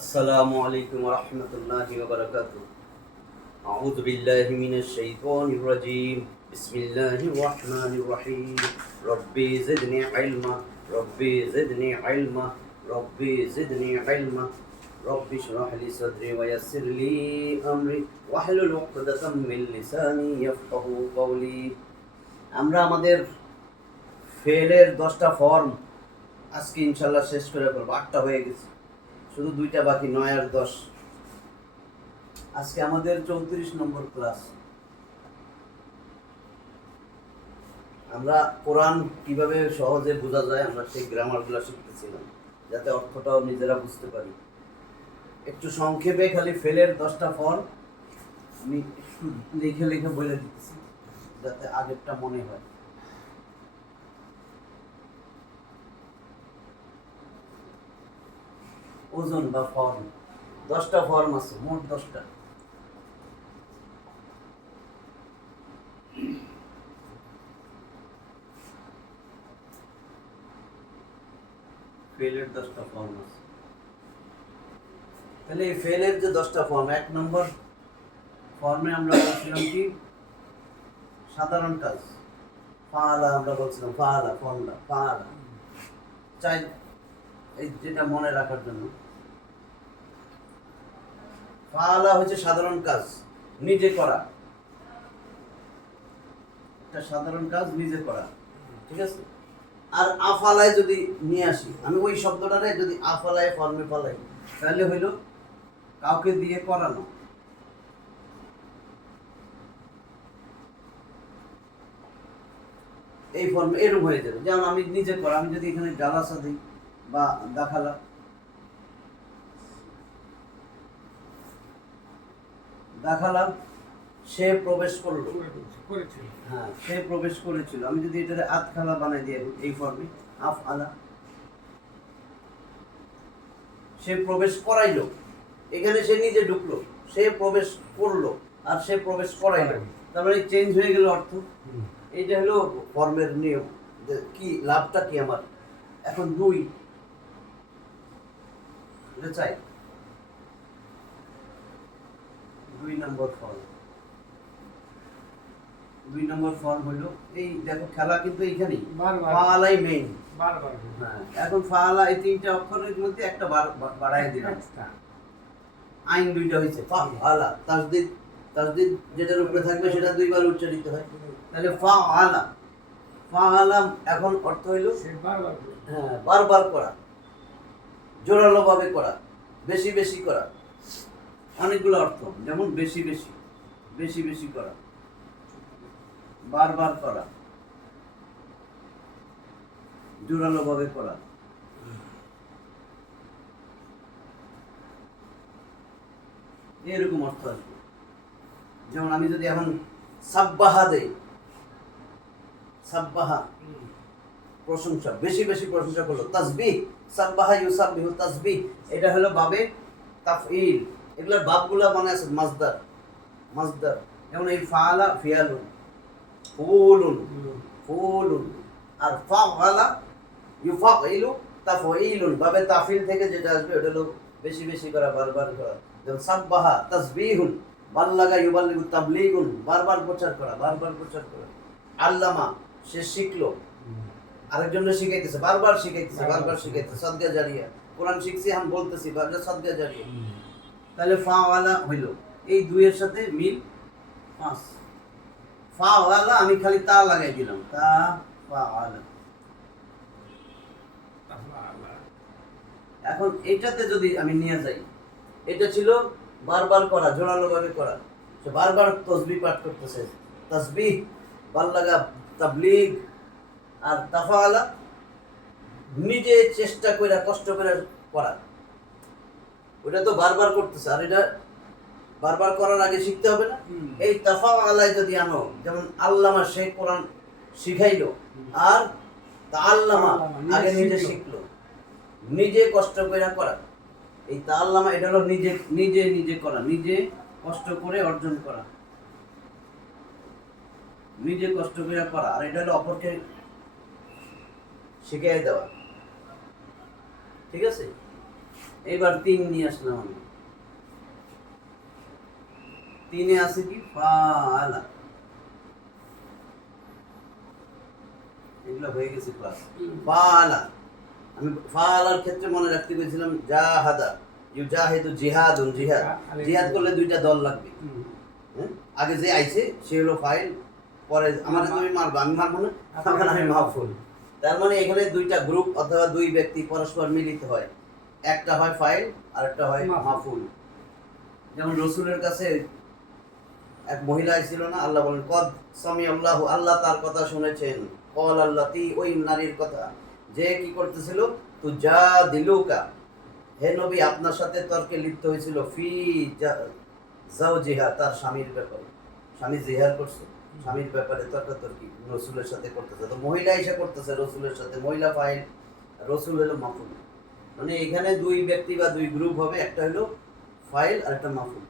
السلام عليكم ورحمة الله وبركاته. أعوذ بالله من الشيطان الرجيم. بسم الله الرحمن الرحيم. ربي زدني علما ربي زدني علما ربي زدني علما ربي اشرح لي صدري ويسر لي أمري واحلل عقدة من لساني يفقهوا قولي. আমরা আমাদের ফেলের 10টা ফর্ম আজকে ইনশাআল্লাহ শেষ করে ফেলবো। 8টা হয়ে গেছে, শুধু 2টা বাকি, 9 আর 10। আজকে আমাদের 34 নম্বর ক্লাস। আমরা কোরআন কিভাবে সহজে বোঝা যায় আমরা সেই গ্রামারগুলো শিখতেছিলাম, যাতে অর্থটাও নিজেরা বুঝতে পারি। একটু সংক্ষেপে খালি ফেলের 10টা ফর্ম আমি একটু লিখে লিখে বলে দিতেছি, যাতে আগেরটা মনে হয়। ওজন বা ফর্ম, 10টা ফর্ম আছে, মোট 10টা। ফেলের 10টা ফর্ম আছে। তাহলে এই ফেলের যে 10টা ফর্ম, 1 নম্বর ফর্মে আমরা বলছিলাম কি সাধারণ কাজ, ফাআলা। আমরা বলছিলাম ফাআলা, ফর্মটা ফাআলা চাই, এই যেটা মনে রাখার জন্য। ফাআলা হচ্ছে সাধারণ কাজ, নিজে করা। একটা সাধারণ কাজ নিজে করা, ঠিক আছে। আর আফালায় যদি নিয়ে আসি, আমি ওই শব্দটারে যদি আফালায় ফর্মে ফলাই, তাহলে হইল কাউকে দিয়ে করানো। এই ফর্মে এরকম হয়ে যাবে। যেমন আমি নিজে করা, আমি যদি এখানে জালাসা দিই বা দেখালাম, দেখালাম সে প্রবেশ করলো, হ্যাঁ সে প্রবেশ করেছিল। আমি যদি এটারে আতখালা বানাই দিয়ে এই ফর্মে আফআলা, সে প্রবেশ করাইলো। এখানে সে নিজে ঢুকলো, সে প্রবেশ করলো আর সে প্রবেশ করাইলো, তারপরে চেঞ্জ হয়ে গেল অর্থ। এইটা হলো ফর্মের নিয়ম। কি লাভটা কি আমার এখন? 2 এটা চাই। 2 নম্বর ফর্ম, 2 নম্বর ফর্ম হলো এই দেখো, খেলা কিন্তু এইখানেই ফাআলাই মেইন। হ্যাঁ, এখন ফাআলা এই 3টা অক্ষরের মধ্যে একটা বাড়ায় দিলাম, আইন 2টা হয়েছে। ফাআলা তাসদিদ, তাসদিদ যেটার উপরে থাকবে সেটা 2 বার উচ্চারিত হয়। তাহলে ফাআলা, ফাআলা এখন অর্থ হইলো হ্যাঁ বারবার করা, জোরালো ভাবে করা, বেশি বেশি করা। অনেকগুলো অর্থ, যেমন বেশি বেশি, বেশি বেশি করা, বারবার করা, জোরালো ভাবে করা। এরকম অর্থ আসবে। যেমন আমি যদি এখন সাব্বাহা দেই, সাব্বাহা প্রশংসা, বেশি বেশি প্রশংসা করলো। তাসবিহ, সাব্বাহা ইউসাব্বিহু তাসবিহ, এটা হলো বাবে তাফঈল। এগুলোর বাবগুলা মানে আছে মাজদার, মাজদার। যেমন এই ফাআলা ফিয়ালুন, ফুলুন ফুলুন, আর ফাআলা ইউফাইলু তাফঈলুন, বাবে তাফঈল থেকে যেটা আসবে ওটা হলো বেশি বেশি করা, বারবার করা। যেমন সাব্বাহা তাসবিহুন, বাল্লাগা ইউবাল্লিগু তাবলীগুন, বারবার প্রচার করা, বারবার প্রচার করা। আল্লামা, সে শিখলো, আরেকজনকে শিখাইতেছে, বারবার শিখাইতেছে, বারবার শিখাইতেছে। সাদকা জারিয়া, কোরআন শিখছি আমি বলতেছি, বারবার সাদকা জারিয়া। তাহলে ফাওয়ালা হইল, এই 2 এর সাথে মিল 5। ফাওয়ালা আমি খালি তা লাগাই দিলাম, তা ফাওয়ালা। এখন এটাতে যদি আমি নিয়ে যাই, এটা ছিল বারবার করা, জোরালো ভাবে করা। সে বারবার তাসবিহ পাঠ করতেছে, তাসবিহ, বাল্লাগা তাবলীগ। আর তাফাআলা নিজে চেষ্টা করে, কষ্ট করে করা, ওটা তো বারবার করতেছে। আর এটা বারবার করার আগে শিখতে হবে না? এই তাফাআলায় যদি আনো, যেমন আল্লামা, সে কোরআন শিখাইলো, আর তাআল্লামা আগে নিজে শিখলো, নিজে কষ্ট করে করা। এই তাআল্লামা এটা হলো নিজে নিজে নিজে করা, নিজে কষ্ট করে অর্জন করা, নিজে কষ্ট করে করা। আর এটা হলো অপরকে শিখিয়ে দেওয়া, ঠিক আছে। এবার 3 নিয়ে আসলাম আমি। 3-এ আছে কি ফাআলা, এগুলো হয়ে গেছে ক্লাস। ফাআলা, আমি ফাআলার ক্ষেত্রে মনে রাখতে পেরেছিলাম জাহাদা, ইউজাহিদু জিহাদুন, জিহাদ, জিহাদ করলে দুইটা দল লাগবে। হ্যাঁ, আগে যে আইছে সে হলো ফাইল, পরে আমার তুমি মারবা, আমি মারবো না, তখন আমি মাফুল। তার মানে এখানে দুইটা গ্রুপ অথবা দুই ব্যক্তি পরস্পর মিলিত হয়, একটা হয় ফাইল আর একটা হয় মাফুল। যেমন রসুলের কাছে এক মহিলা ছিল না, আল্লাহ বলেন কদ সামি আল্লাহু, আল্লাহ তার কথা শুনেছেন, কল আল্লাতি, ওই নারীর কথা যে কি করতেছিল, তু যা দিলুকা, হে নবী আপনার সাথে তর্কে লিপ্ত হয়েছিল, ফি জাওজিহা, তার স্বামীর ব্যাপারে, স্বামী জিহার করছে, স্বামীর ব্যাপারে তর্কাতর্কি রসুলের সাথে করতেছে। তো মহিলা এসে করতেছে রসুলের সাথে, মহিলা ফাইল, রসুল হলো মাফুল। মানে এখানে দুই ব্যক্তি বা দুই গ্রুপ হবে, একটা হলো ফাইল আর একটা মাফুল।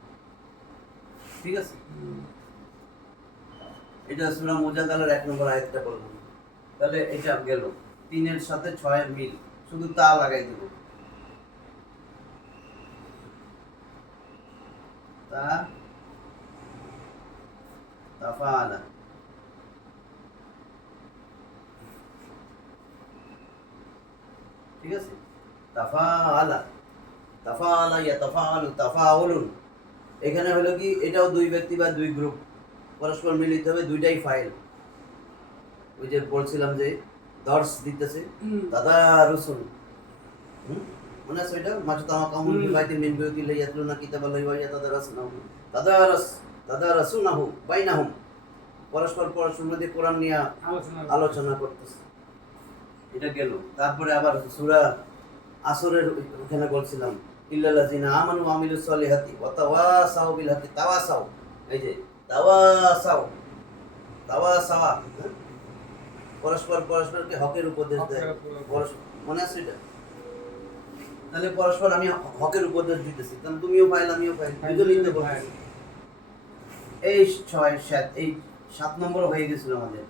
ঠিক আছে, এটা সূরা মুজাদালার 1 নম্বর আয়াতটা বললাম। তাহলে এটা গেল 3-এর সাথে 6-এর মিল, শুধু তা লাগাই দেব, তা তাফাআলা। ঠিক আছে, তাফাআলা, তাফাআলা ইয়াতাফাআলু, তাফাউলুন। এখানে হলো কি, এটাও দুই ব্যক্তি বা দুই গ্রুপ পরস্পর মিলিত হবে, দুইটাই ফাইল। ওই যে বলছিলাম যে দর্শ দিতেছে, দাদা রসুল, মনে আছে ওইটা, মাঝে তামা কামুন বিবাইতে মিন বিউতি লাইয়াতুনা কিতাবাল্লাহি ওয়া ইয়াতাদারাসুনাহু, তাদারাসুনাহু বাইনাহুম, পরস্পর পরস্পর মধ্যে কোরআন নিয়ে আলোচনা করতেছে। এটা গেল। তারপরে আবার সূরা আসরের ওখানে বলছিলাম ইল্লাল্লাযিনা আমানু ওয়া আমিলুস সলিহাতি ওয়া তাওয়াসাউ বিল হাক্কি, তাওয়াসাউ, এই যে তাওয়াসাউ, তাওয়াসাওয়া, পরস্পর পরস্পরকে হকের উপদেশ দেয়, মনে আছে এটা? তাহলে পরস্পর আমি হকের উপদেশ দিতেছি, তাহলে তুমিও ফাইল আমিও ফাইল, দুজনেই তো বলতেছি। এই 6 7, এই 7 নম্বর হয়ে গেছিল আমাদের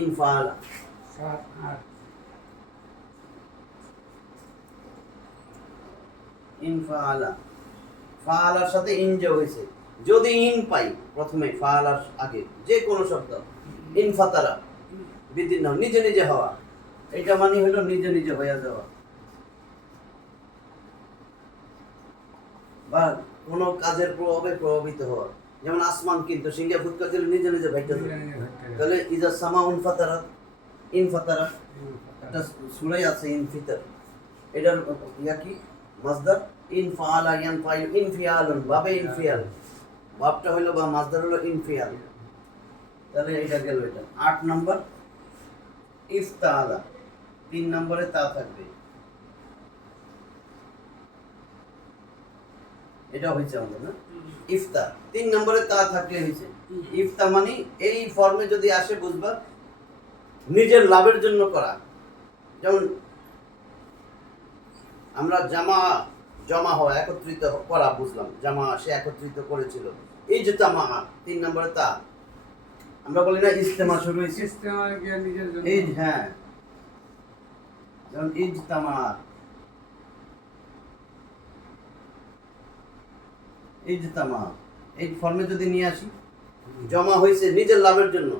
ইনফাল। 7 8 ইনফাআলা, ফাআলার সাথে ইন যে হয়েছে, যদি ইন পাই প্রথমে ফাআলার আগে যে কোনো শব্দ, ইনফাতারা বিদিন, নিজে নিজে হওয়া, এটা মানে হলো নিজে নিজে হয়ে যাওয়া, বা কোনো কাজের প্রভাবে প্রভাবিত হওয়া। যেমন আসমান কিন্তু সিংহে ফুৎকার দিলে নিজে নিজে ভাইটা যাবে। তাহলে ইজা সামা উনফাতারা, ইনফাতারা, একটা সূরাই আছে ইনফিতার, এটার ইয়া কি মাসদার, ইনফাআলা ইয়ানফাইল, ইনফিয়ালুন, বাবে ইনফিয়াল, বাবটা হলো বা মাসদার হলো ইনফিয়াল। তাহলে এটা গেল, এটা 8 নম্বর। ইফতাআলা, 3 নম্বরে তা থাকবে, এটা হয়েছে আমাদের না, ইফতা 3 নম্বরে তা থাকলে হয়েছে। ইফতা মানে এই ফর্মে যদি আসে বুঝবা নিজের লাভের জন্য করা। যেমন আমরা জমা হওয়া, একত্রিত করা বুঝলাম, জামা সে একত্রিত করেছিল, এই যে তামা 3 নম্বরে তা, আমরা বলি না ইজতেমা শুরু হয়েছে, ইজতেমা গিয়ে নিজের জন্য, এই হ্যাঁ, যেমন ইজতামা, ইজতামা এই ফর্মে যদি নিয়ে আসি, জমা হয়েছে নিজের লাভের জন্য,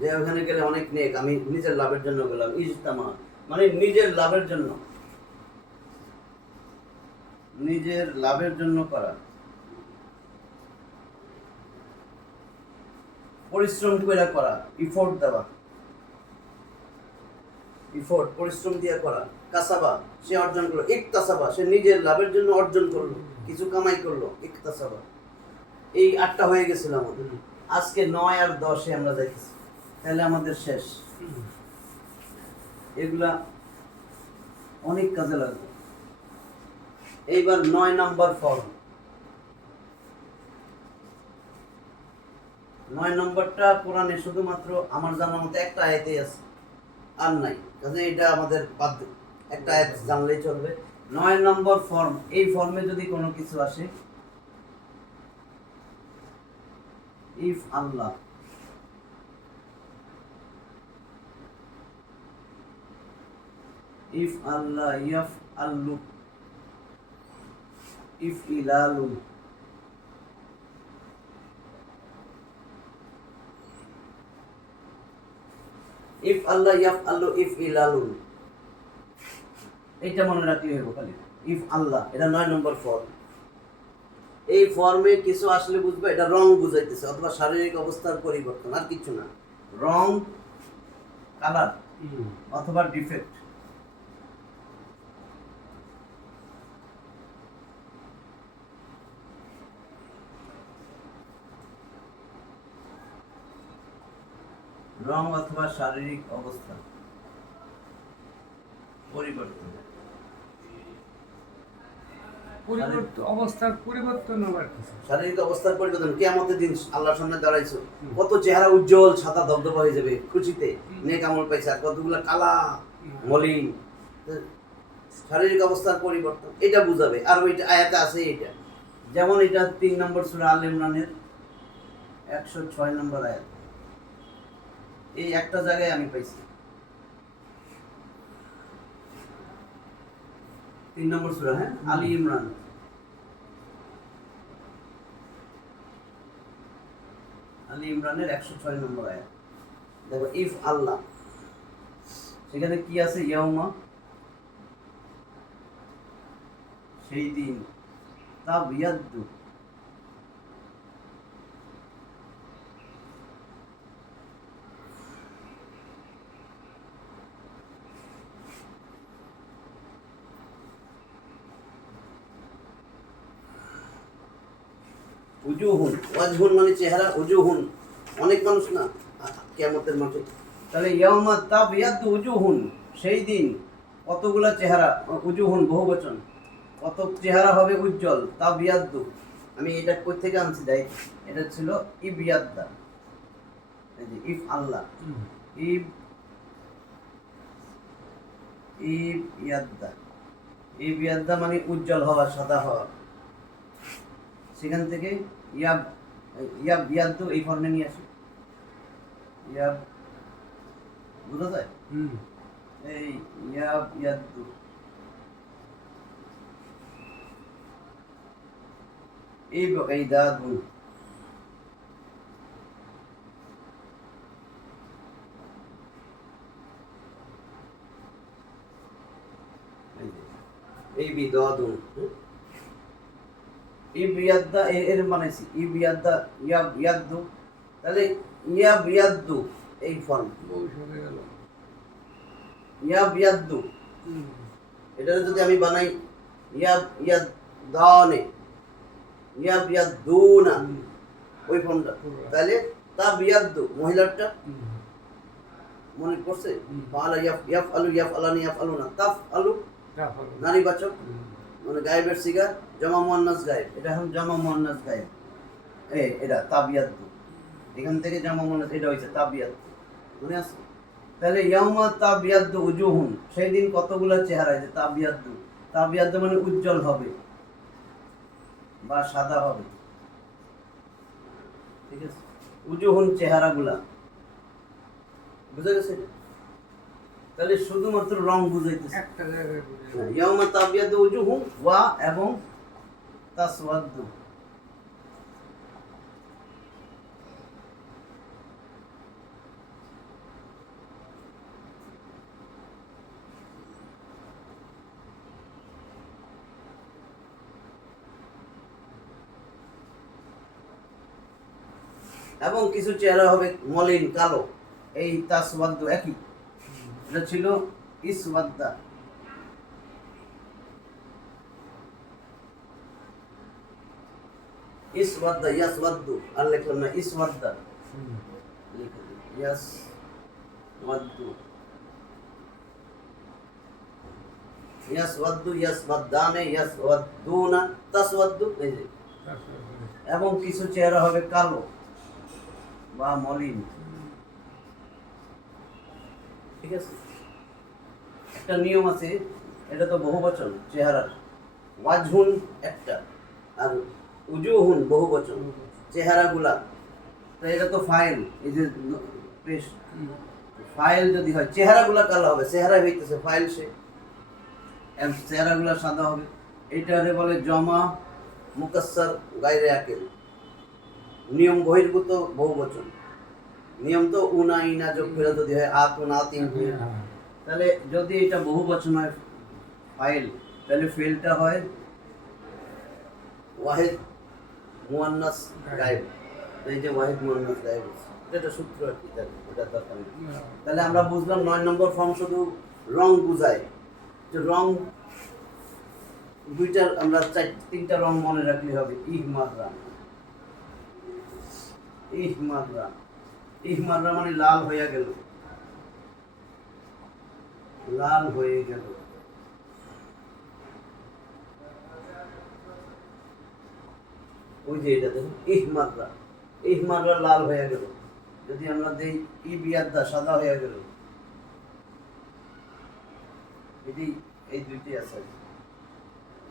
যে ওখানে গেলে অনেক নেক, আমি নিজের লাভের জন্য গেলাম, ইজতামা মানে নিজের লাভের জন্য, নিজের লাভের জন্য করা, পরিশ্রম করে করা, ইফোর্ট দেওয়া, ইফোর্ট পরিশ্রম দিয়ে করা। কাসাবা, সে অর্জন করলো, ইকতাসাবা সে নিজের লাভের জন্য অর্জন করলো, কিছু কামাই করলো, ইকতাসাবা। এই 8টা হয়ে গেছিল আমাদের। আজকে 9 আর 10-এ আমরা যাইতেছি, তাহলে আমাদের শেষ। এগুলা অনেক কাজে লাগবে। এইবার 9 নাম্বার ফর্ম, 9 নম্বরটা কোরআনে শুধুমাত্র আমার জানার মতো একটা আয়াতেই আছে, আর নাই, কাজে এটা আমাদের বাদ, একটা আয়াত জানলেই চলবে। 9 নম্বর ফর্ম, এই ফর্মে যদি কোনো কিছু আসে, ইফ আল্লাহ, ইফ আল্লাহ, ইয়াফ আল্লু, ইফইলালুন, ইফ আল্লাহ ইয়াফআলু ইফইলালুন, এটা মনে রাখতে হবে খালি। ইফ আল্লাহ, এটা 9 নম্বর ফর্ম। এই ফর্মে কিছু আসলে বুঝবে এটা রং বুঝাইতেছে অথবা শারীরিক অবস্থার পরিবর্তন, আর কিছু না। রং, কালার অথবা ডিফেক্ট। রং অথবা শারীরিক অবস্থা পরিবর্তন। অবস্থার পরিবর্তন আবার কিছু। শারীরিক অবস্থার পরিবর্তন, কিয়ামতের দিন আল্লাহর সামনে দাঁড়াইছো, কত চেহারা উজ্জ্বল সাদা ধবধবা হয়ে যাবে খুশিতে, নেক আমল পাইছে, আর কতগুলা কালা মলিন। শারীরিক অবস্থার পরিবর্তন এটা বুঝাবে। আর ওইটা আয়াতে আছে এটা, যেমন এটা 3 নম্বর সূরা আল ইমরানের 106 নম্বর আয়াত। এই একটা জায়গায় আমি পাইছি, 3 নম্বর সূরা, হ্যাঁ, আলী ইমরান। আলী ইমরানের 106 নম্বর আয়াত। দেখো, ইফ আল্লাহ, সেখানে কি আছে? ইয়াউমা, সেই দিন, তাবিয়াদ্দু, উজুহুন, ওয়াজহুন মানে চেহারা, উজুহুন অনেক মানুষ না কিয়ামতের মাঠে। তাহলে ইয়াউমা তাবিয়াদ্দু উজুহুন, সেই দিন কতগুলা চেহারা, উজুহুন বহুবচন, কত চেহারা হবে উজ্জ্বল। তাবিয়াদ্দু, আমি এটা কই থেকে আনছি দেখ, এটা ছিল ইবিয়াদ্দা, এই যে ইফ আল্লাহ, ইব ইয়াদ্দা, ইয়াদ্দা মানে উজ্জ্বল হওয়া, সাদা হওয়া। সেখান থেকে ইয়াব, ইয়াব ইয়াদ্দু এই ফর্মে নিয়ে আসি। ইয়াব, বুঝা যায়? এই ইয়াব ইয়াদ্দু, এই বকাইদাদু, এই বিদাদু, ইবিয়াদ্দা, এর মানে ইবিয়াদ্দা, ইয়াব ইয়াদ্দু। তাহলে ইয়াব ইয়াদ্দু এই ফর্ম, ইয়াব ইয়াদ্দু, এটা যদি আমি বানাই ইয়াব ইয়াদ্দানে, ইয়াব ইয়াদ্দুনা, ওই ফর্মটা, তাহলে তাবিয়াদ্দু মহিলাটা মনে পড়ছে? ফাআলা ইয়াফআলু ইয়াফআলানি ইয়াফআলুনা, তাফআলু নারীবাচক, মানে গায়েবের সিগা, জামা মুয়ান্নাস গায়েব, এটা এখন জামা মুয়ান্নাস গায়েব। এটা তাবিয়াদ্দু, এখান থেকে জামা মুয়ান্নাস, এটা হইছে তাবিয়াদ্দু, মনে আছে? তাহলে ইয়াউমা তাবিয়াদ্দু উজুহুন, সেই দিন কতগুলা চেহারা, যে তাবিয়াদ্দু, তাবিয়াদ্দু মানে উজ্জ্বল হবে বা সাদা হবে, ঠিক আছে? উজুহুন চেহারাগুলা, বুঝা গেছে? তাহলে শুধুমাত্র রং বুঝাইতেছে একটা জায়গায় ইয়াউমা তাবিয়াদ্দু উজুহুন ওয়া এবং তাসওয়াদ্দু। এবং কিছু চেহারা হবে মলিন কালো, এই তাসওয়াদ্দু একই। এটা ছিল ইসওয়াদ্দা, ইসওয়াদ্দা, ইয়াসওয়াদ্দু, আর লিখলাম না, ইসওয়াদ্দা লিখে দিই, ইয়াসওয়াদ্দু, ইয়াসওয়াদ্দু, ইয়াসওয়াদ্দানে, ইয়াসওয়াদ্দুনা, তাসওয়াদ্দু, এই যে। এবং কিছু চেহারা হবে কালো বা মলিন, ঠিক আছে? একটা নিয়ম আছে, এটা তো বহুবচন চেহারার, ওয়াজহুন একটা আর উজুহুন বহুবচন, চেহারাগুলা। তো এটা তো ফাইল, এই যে পেশ, ফাইল যদি হয় চেহারাগুলা কালো হবে, চেহারা হইতেছে ফাইল, সে চেহারাগুলা সাদা হবে। এটারে বলে জমা মুকাসসার গায়রে আকিল, নিয়ম বহির্ভূত বহুবচন। নিয়ম তো উনা ইনা যোগ করে যদি হয় আতুন আতিন হয়, হ্যাঁ। তাহলে যদি এটা বহুবচন হয় ফাইল, তাহলে ফেলটা হয় ওয়াহিদ মুয়ান্নাস গায়েব। তো এই যে ওয়াহিদ মুয়ান্নাস গায়েব, এটা সূত্র আর কি, এটা দরকার নেই। তাহলে আমরা বুঝলাম 9 নম্বর ফর্ম শুধু রং বুঝায়, যে রং দুইটা, আমরা তিনটা রং মনে রাখলে হবে। ইহমাররা, ইহমাররা, ইহমাররা মানে লাল হয়ে গেল, লাল হয়ে গেল। ওই যে এটা দেখুন ইহমাররা, ইহমাররা লাল হয়ে গেল। যদি আমরা দেই ই বিয়াদ্দা সাদা হয়ে গেল, এটি এই দুইটি আছে।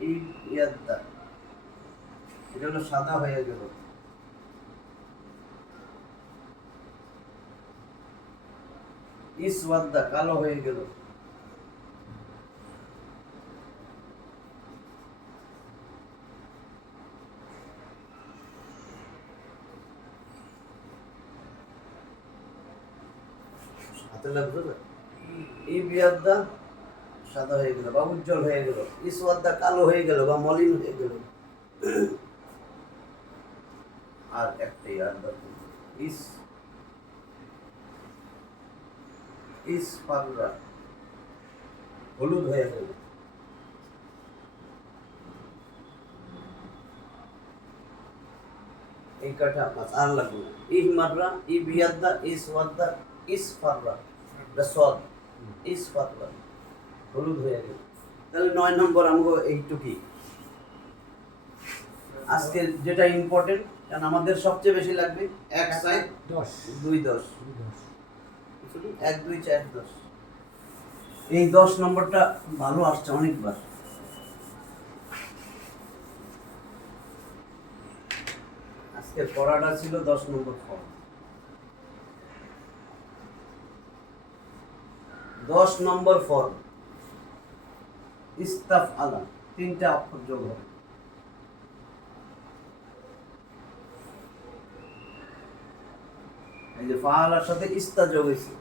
ই বিয়াদ্দা এটা হলো সাদা হয়ে গেল। ইসওয়াদ্দা কালো হয়ে গেল। হাতে লাগবে না? এই বিয়াদ্দা সাদা হয়ে গেল বা উজ্জ্বল হয়ে গেল, ইসওয়াদ্দা কালো হয়ে গেল বা মলিন হয়ে গেল। আর একটাই আর দরকার, ইসফাররা হলুদ হয়ে গেল। এই কাটা মাছ আর লাগবে না। ইহমাররা, ই বিয়াদ্দা, ইসওয়াদ্দা, ইসফাররা, সদ ইসফাররা হলুদ হয়ে গেল। তাহলে 9 নম্বর আমগো এইটুকুই আজকে যেটা ইম্পর্টেন্ট, কারণ আমাদের সবচেয়ে বেশি লাগবে 1 সাইড 10 2 10, 10 1 2 4 10। এই 10 নম্বরটা ভালো আসছে অনেকবার। আজকে পড়াটা ছিল 10 নম্বর ফর্ম। 10 নম্বর ফর্ম ইস্তাফ আলা, 3টা অক্ষর যোগ হবে। এই যে ফাআলার সাথে ইস্তা যোগ হয়েছে,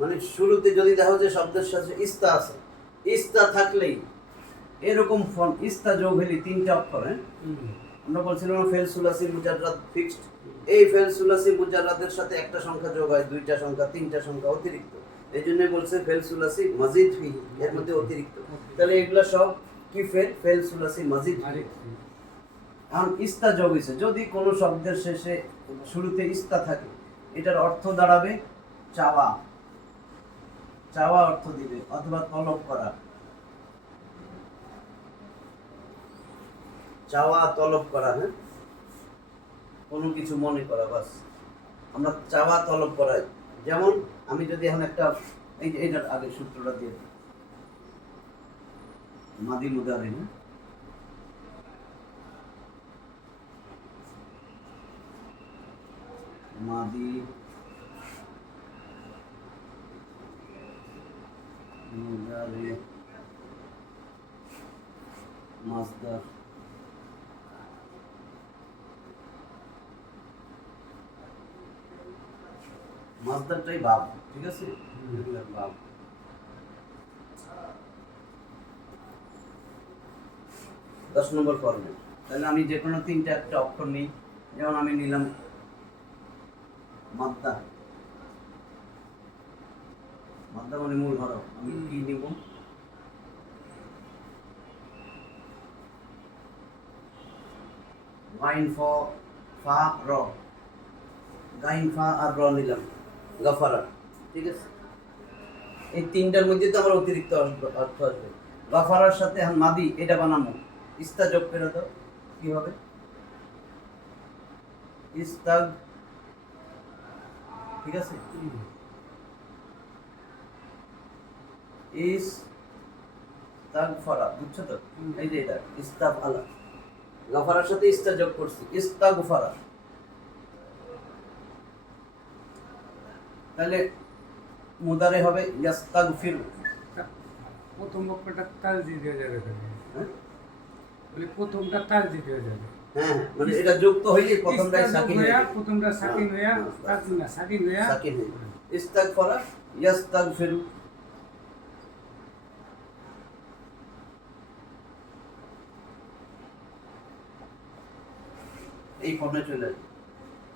মানে শুরুতে যদি দেখো যে শব্দের সাথে ইস্তা আছে, ইস্তা থাকলেই এরকম ফর্ম, ইস্তা যোগ হলে 3টা অক্ষর। হ্যাঁ, আমরা বলছিলাম ফেল সুলাসি মুজাররাদ ফিক্সড। এই ফেল সুলাসি মুজাররাদের সাথে একটা সংখ্যা যোগ হয়, 2টা সংখ্যা, 3টা সংখ্যা অতিরিক্ত। এই জন্য বলছে ফেল সুলাসি মাজিদ ফি, এর মধ্যে অতিরিক্ত। তাহলে এগুলা সব কি ফেল সুলাসি মাজিদ ফি। এখন ইস্তা যোগ হয়েছে, যদি কোনো শব্দের শেষে শুরুতে ইস্তা থাকে, এটার অর্থ দাঁড়াবে চাওয়া, চাওয়া অর্থ দিবে, অথবা তলব করা, চাওয়া তলব করা। হ্যাঁ, কোনো কিছু মনে করা, বাস আমরা চাওয়া তলব করা। যেমন আমি যদি এখন একটা, এই যে এটার আগে সূত্রটা দিয়ে দিই, মাদি মুদারি, না মাদি মুদারি মাসদার, মাসদারটাই ভাব, ঠিক আছে, এগুলা ভাব। দশ নম্বর ফর্মে তাহলে আমি যে কোনো 3টা একটা অক্ষর নিই। যেমন আমি নিলাম মাদ্দা, মাদ্দা মানে মূল হরফ। আমি কি নিব? গাইন ফা র, গাইন ফা আর র নিলাম, গাফারা, ঠিক আছে। এই 3টার মধ্যে তো আমার অতিরিক্ত অর্থ আসবে। গাফারার সাথে এখন মাদি, এটা বানাবো, ইস্তা যোগ করে দাও, কি হবে? ইস্তাগ, ঠিক আছে, ইস্তাগফারা, বুঝছো তো? এই যে এটা ইস্তাফ আলা, গাফারার সাথে ইস্তা যোগ করছি, ইস্তাগফারা। তাহলে মুদারে হবে ইয়াস্তাগফিরু। প্রথম অক্ষরটা তাল দিয়ে দেওয়া যাবে। হ্যাঁ, বলে প্রথমটা তাজদিদ হয়ে যাবে। হ্যাঁ মানে এটা যুক্ত হইলে প্রথমটাই ইস্তাযোগ সাকিন হইয়া, হয়ে যাবে। প্রথমটা সাকিন হইয়া, হ্যাঁ, তাজদিদ না, সাকিন হইয়া, সাকিন হয়ে যাবে। ইস্তাগফারা ইয়াস্তাগফিরু। এই ফর্মে চলে আসবে।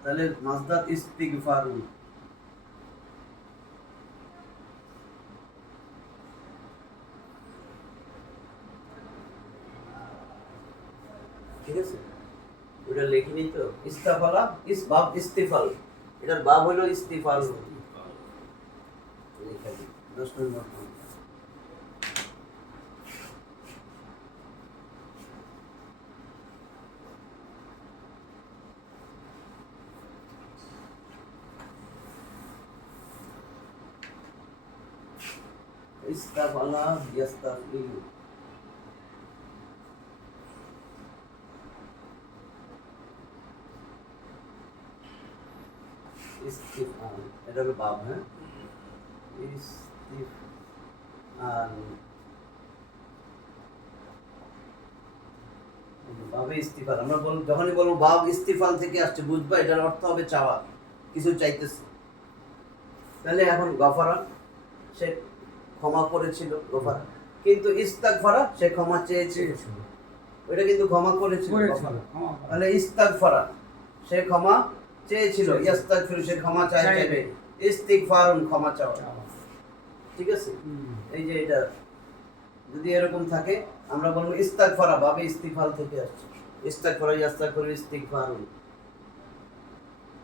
তাহলে মাসদার ইস্তিগফারু। ঠিক আছে, ওটা লিখিনি তো। ইস্তাফালা ইস বাব ইস্তিফাল, এটার বাব হলো ইস্তিফাল। লেখা দিই 10 নম্বর পয়েন্ট। ইস্তাফালা ইয়াস্তাফিলু। ইস্তিফাল এটা হলো বাব। হ্যাঁ, ইস্তিফাল বাবে ইস্তিফাল। আমরা যখনই বলবো বাব ইস্তিফাল থেকে আসছে, বুঝবা এটার অর্থ হবে চাওয়া, কিছু চাইতেছে। তাহলে এখন গফারা, সে ক্ষমা করেছিল গফারা, কিন্তু ইস্তাগফারা সে ক্ষমা চেয়েছিল। চেয়েছিল। ওইটা কিন্তু ক্ষমা করেছিল করেছিল, গফারা। ক্ষমা করে। তাহলে ইস্তাগফারা সে ক্ষমা চেয়েছিল, ইয়াস্তাগফিরু সে ক্ষমা চাইবে, চাইবে। ইস্তিগফারুন ক্ষমা চাওয়া। ঠিক আছে, হুম। এই যে এটা যদি এরকম থাকে আমরা বলবো ইস্তাগফারা বাবে ইস্তিফাল থেকে আসছে। ইস্তাগফারা ইয়াস্তাগফিরু ইস্তিগফারুন।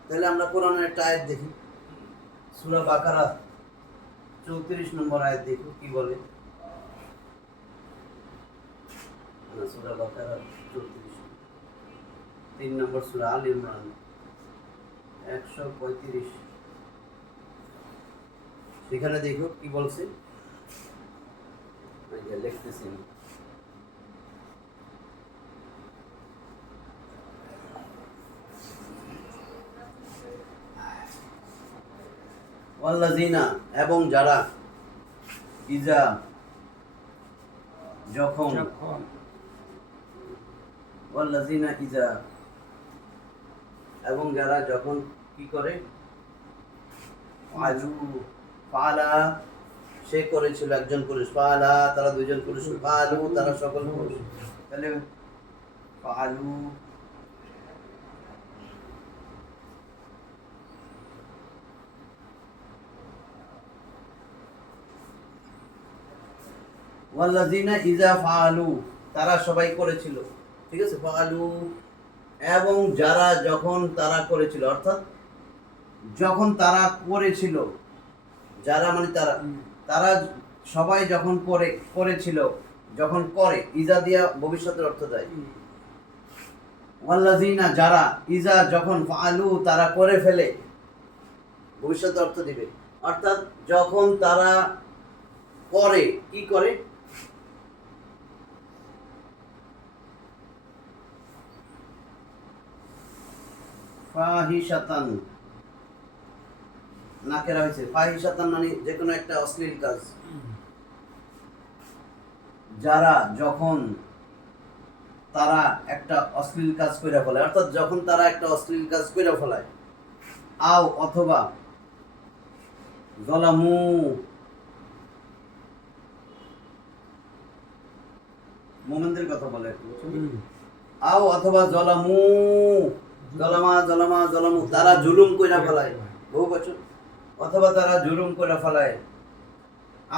তাহলে আমরা কোরআনের একটা আয়াত দেখি, সূরা বাকারা 34 নম্বর আয়াত দেখো কি বলে। সূরা বাকারা 34, 3 নম্বর সূরা আল ইমরান 135। সেখানে দেখো কি বলছে, লিখতেছি আমি। ওয়াল্লাযিনা এবং যারা ইজা যখন, যখন ওয়াল্লাযিনা ইজা এবং যারা যখন কি করে, ফালু ফালা সে করেছিল একজন পুরুষ, ফালা তারা দুইজন পুরুষ, ফালু তারা সকল পুরুষ। তাহলে ফালু ওয়াল্লাযিনা ইজা ফালু তারা সবাই করেছিল। ঠিক আছে, ফালু এবং যারা যখন তারা করেছিল, অর্থাৎ যখন তারা করেছিল, যারা মানে তারা, তারা সবাই যখন করেছিল, যখন করে, ইজা দিয়া ভবিষ্যতের অর্থ দেয়। ওয়াল্লাযিনা যারা ইজা যখন ফালু তারা করে ফেলে, ভবিষ্যতের অর্থ দিবে। অর্থাৎ যখন তারা করে, কি করে, ফাহিশাতান নাকেরা হয়েছে। ফাহিশাতান মানে যে কোনো একটা অশ্লীল কাজ। যারা যখন তারা একটা অশ্লীল কাজ করে ফেলে, অর্থাৎ যখন তারা একটা অশ্লীল কাজ করে ফেলায়, আও অথবা জলামু মোমেনদের কথা বলে, আও অথবা জলামু জলামু তারা জুলুম কইরা ফেলায়, বহু বছর, অথবা তারা জুলুম কইরা ফেলায়,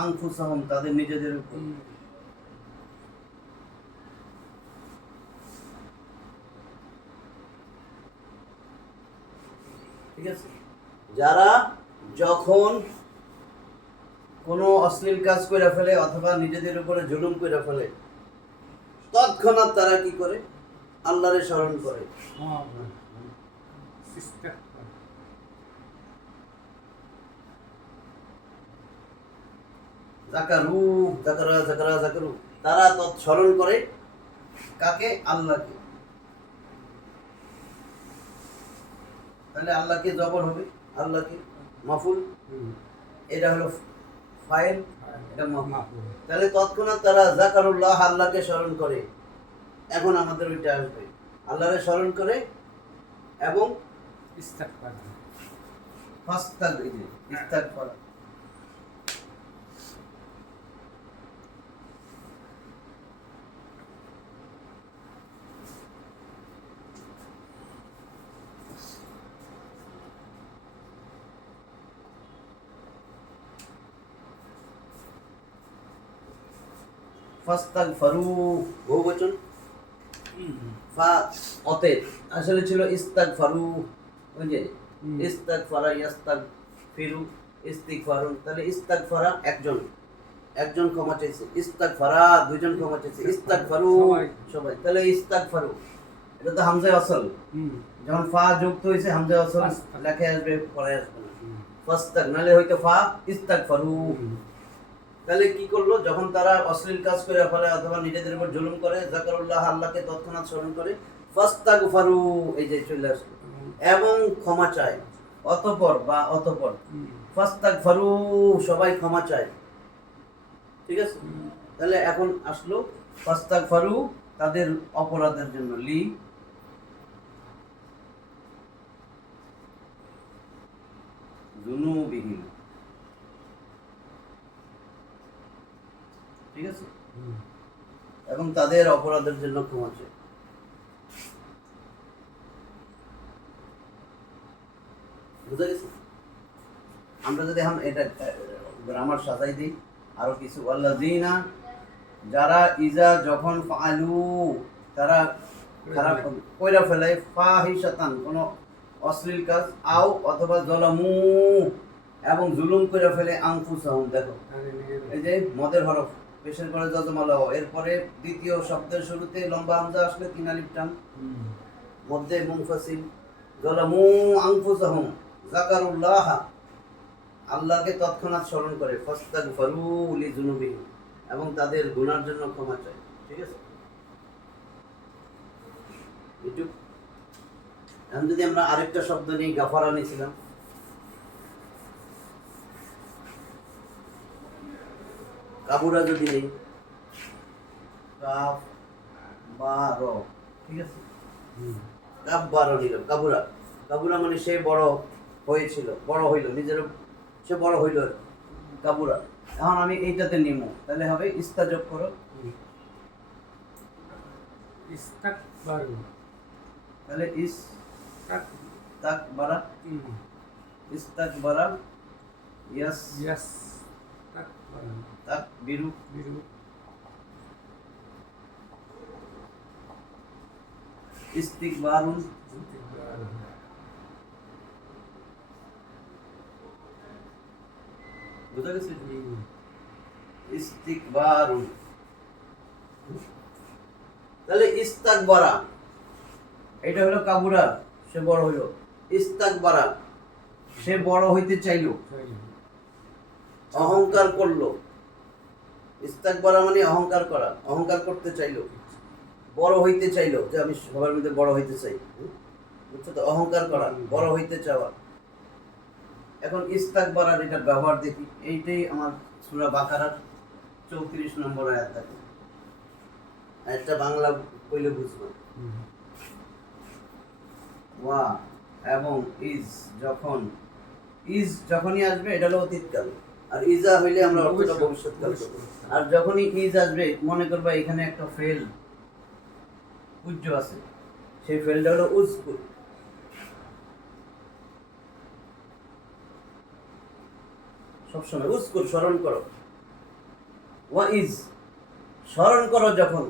আনফুসাহুম তাদের নিজেদের উপর। ঠিক আছে, যারা যখন কোনো অশ্লীল কাজ কইরা ফেলে অথবা নিজেদের উপরে জুলুম কইরা ফেলে, তৎক্ষণাৎ তারা কি করে, আল্লাহরে স্মরণ করে। জাকারু তারা স্মরণ করে কাকে, আল্লাহকে। তাহলে আল্লাহকে জবর হবে, আল্লাহকে মাফুল, এটা হলো ফাইল, এটা মাফুল। তাহলে তৎক্ষণাৎ তারা জাকারুল্লাহ আল্লাহকে স্মরণ করে এখন আমাদের ওইটা আসবে আল্লাহরে স্মরণ করে এবং ইস্তাগফার। ফাস্তাগ এই যে ইস্তাগফার ফাস্তাগফারু বহুবচন ফা অতএব আসলে ছিল ইস্তাগফারু ওই যে হুম। ইস্তাগফারা ইয়াস্তাগফিরু ইস্তিগফারুন তাহলে ইস্তাগফারা একজন একজন ক্ষমা চাইছে ইস্তাগফারা দুইজন ক্ষমা চাইছে ইস্তাগফারু সবাই। সবাই তাহলে ইস্তাগফারু এটা তো হামজায় আসল হুম। যখন ফা যুক্ত হয়েছে হামজায় আসল ফাস্তাগ। লেখে আসবে পরে আসবে না হুম। ফাস্তাগ নালে হয়তো ফা ইস্তাগফারু হুম। তাহলে কি করলো যখন তারা অশ্লীল কাজ করে ফেলে অথবা নিজেদের উপর জুলুম করে যাকারুল্লাহ আল্লাহকে তৎক্ষণাৎ স্মরণ করে ফাস্তাগফারু এই যে চলে আসলো এবং ক্ষমা চায় অতঃপর বা অতঃপর হুম। ফাস্তাগফারু সবাই ক্ষমা চায় ঠিক আছে হুম। তাহলে এখন আসলো ফাস্তাগফারু তাদের অপরাধের জন্য লি যুনুবিহিম ঠিক আছে হুম। এবং তাদের অপরাধের জন্য ক্ষমা চায় বুঝা গেছে আমরা যদি এখন এটা গ্রামার সাজাই দিই আরো কিছু আল্লাযিনা যারা ইজা যখন ফাআলু তারা খারাপ কইরা ফেলে ফাহিশাতান কোন অশ্লীল কাজ আও অথবা জলামু এবং জুলুম কইরা ফেলে আনফুসাহুম দেখো তাহলে নিজের- এই যে মদের হরফ পেশের পরে যজমালা এরপরে দ্বিতীয় শব্দের শুরুতে লম্বা হামজা আসলে তিন আলিফ টান হুম। মধ্যে মুনফাসিল যালামু আনফুসাহুম যাকারুল্লাহ আল্লাহকে তৎক্ষণাৎ স্মরণ করে ফাস্তাগফারু লিযুনুবিহিম এবং তাদের গুনার জন্য ক্ষমা চায় ঠিক আছে একটু এখন যদি আমরা আরেকটা শব্দ নিয়ে গাফারা নিয়েছিলাম কাবুরা যদি নেই কাফ বা র ঠিক আছে হুম। কাফ বা র নিলাম কাবুরা কাবুরা মানে সে বড় হয়েছিল বড় হইল নিজের সে বড় হইল আর কি। কাবুরা এখন আমি এইটাতে নিমো তাহলে হবে ইস্তা যোগ করো হুম। ইস্তাগফারু। তাহলে ইস তাক। তাক বারা হুম। ইস্তাক বারা ইয়াস ইয়াস। তাকফারু। তাক বিরু বিরু। ইস্তিকবারুন ইস্তিগফারু। বুঝা গেছে হুম। ইস্তিকবারুন তাহলে ইস্তাকবারা এটা হলো কাবুরা সে বড় হইল ইস্তাকবারা সে বড় হইতে চাইলো তাই। অহংকার করলো ইস্তাকবারা মানে অহংকার করা অহংকার করতে চাইলো বড় হইতে চাইলো যে আমি সবার মধ্যে বড় হইতে চাই বুঝছো তো অহংকার করা বড় হইতে চাওয়া এখন ইস্তাকবারার এটা ব্যবহার দেখি এইটাই আমার সূরা বাকারার 34 নম্বর আয়াত থাকে একটা বাংলা কইলে বুঝবো হুম। ওয়া এবং ইজ যখনই আসবে এটা হলো অতীতকাল আর ইজা হইলে আমরা অর্থটা ভবিষ্যৎকাল করব। আর যখনই ইজ আসবে মনে করবা এখানে একটা ফেল উজ্জ আছে সেই ফেলটা হলো উজকুর সবসময় উজকুর স্মরণ করো ওয়া ইজ স্মরণ করো যখন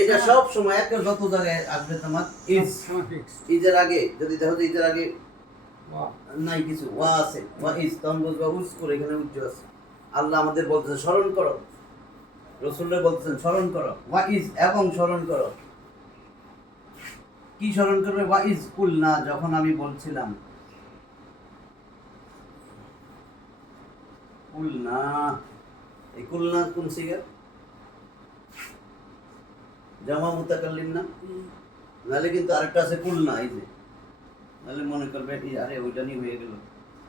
এটা সব সময় একটা যত জায়গায় আসবে তোমার ইজ ইজের আগে যদি দেখো যে ইজের আগে নাই কিছু ওয়া আছে ওয়া ইজ তখন বুঝবা উজকুর এখানে উজ্জ আছে আল্লাহ আমাদের বলতেছে স্মরণ করো রাসূলুল্লাহ বলতেছেন স্মরণ করো ওয়া ইজ এবং স্মরণ করো কি স্মরণ করবে ওয়া ইজ কুলনা যখন আমি বলছিলাম কুলনা এই কুলনা কোন সিগা জামা মুতাকাল্লিম না নালে কিন্তু আরেকটা আছে কুলনা এই যে নালে মনে করবে এই আরে ওইটা নিয়ে হয়ে গেল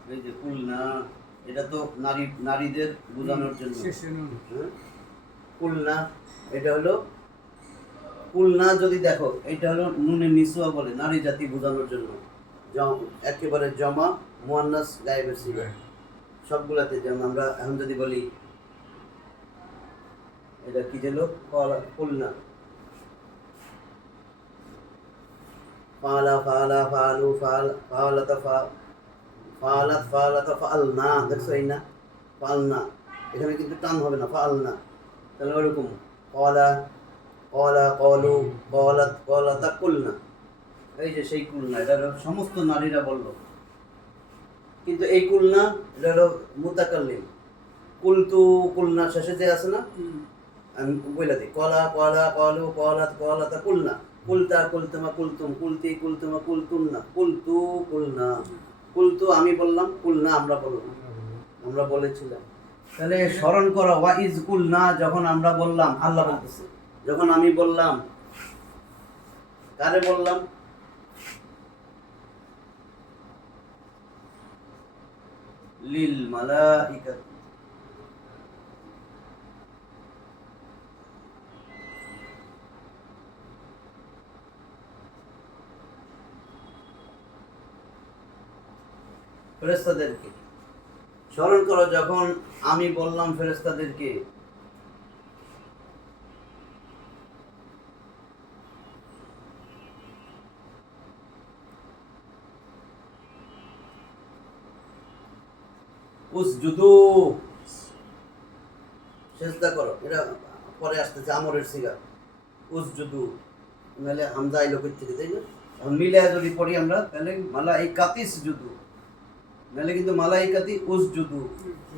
এই যে কুলনা এটা তো নারীদের বোঝানোর জন্য হ্যাঁ? কুলনা এটা হলো কুলনা যদি দেখো, এটা হলো নুনে নিসওয়া বলে, নারী জাতি বোঝানোর জন্য। একেবারে জমা মুয়ান্নাস গায়েবের সিগা সবগুলাতে। যেমন আমরা এখন যদি বলি এটা কি দিল, কুলনা, ফালা ফালা ফালু ফাল ফালাতা ফালাত ফালাতা ফালনা, দেখছো এই না ফালনা, এখানে কিন্তু টান হবে না, ফালনা। তাহলে ওরকম কলা কলা কলু কলাত কলাতা কুলনা, এই যে সেই কুলনা, এটা হলো সমস্ত নারীরা বললো। কিন্তু এই কুলনা এটা হলো মুতাকাল্লিম। কুলতু কুলনা শেষে যে আছে না, আমি বলে দিই, কলা কলা কলু কলাত কলাতা কুলনা, কুলতা কুলতুমা কুলতুম, কুলতি কুলতুমা কুলতুমনা, কুলতু কুলনা। কুলতু আমি বললাম, কুলনা আমরা বললাম, আমরা বলেছিলাম। তাহলে স্মরণ করো, ওয়া ইজ কুলনা, যখন আমরা বললাম, আল্লাহ বলতেছে, যখন আমি বললাম, কারে বললাম? লিল মালাইকাতি, ফেরেশতাদেরকে। স্মরণ করো যখন আমি বললাম ফেরেশতাদেরকে, উসজুদু, সিজদা করো। এটা পরে আসতেছে আমরের সিগা, উসজুদু, নাহলে হামজা আইলো কই থেকে, তাই না? এখন মিলায়া যদি পড়ি আমরা, তাহলে মালাইকাতি সুজুদু, নাহলে কিন্তু মালাইকাতি উসজুদু,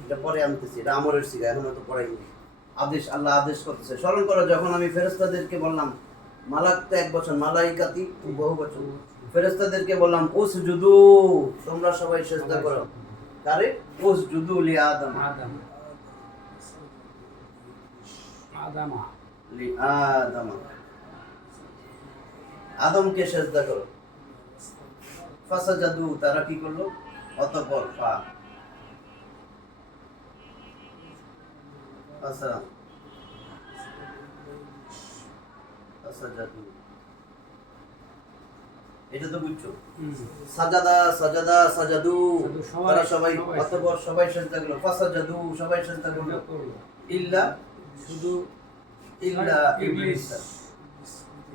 এটা পরে আনতেছি, এটা আমরের সিগা, এখন তো পড়াইনি। আদেশ, আল্লাহ আদেশ করতেছে। স্মরণ করো যখন আমি ফেরেশতাদেরকে বললাম, মালাক তো এক বচন, মালাইকাতি বহু বচন, ফেরেশতাদেরকে বললাম উসজুদু, তোমরা সবাই সিজদা করো। কারে? উসজুদু লি আদম, আদম আদামা লি আদম, আদমকে সিজদা করো। ফাসাজাদু, তারা কি করলো? অতঃপর ফাসাজাদু, এটা তো বুঝছো। সাজাদা সাজাদা সাজাদু, তারা সবাই, অতঃপর সবাই সিজদা করলো। ফাসাজাদু, সবাই সিজদা করলো। ইল্লা, শুধু ইল্লা ইবলিস,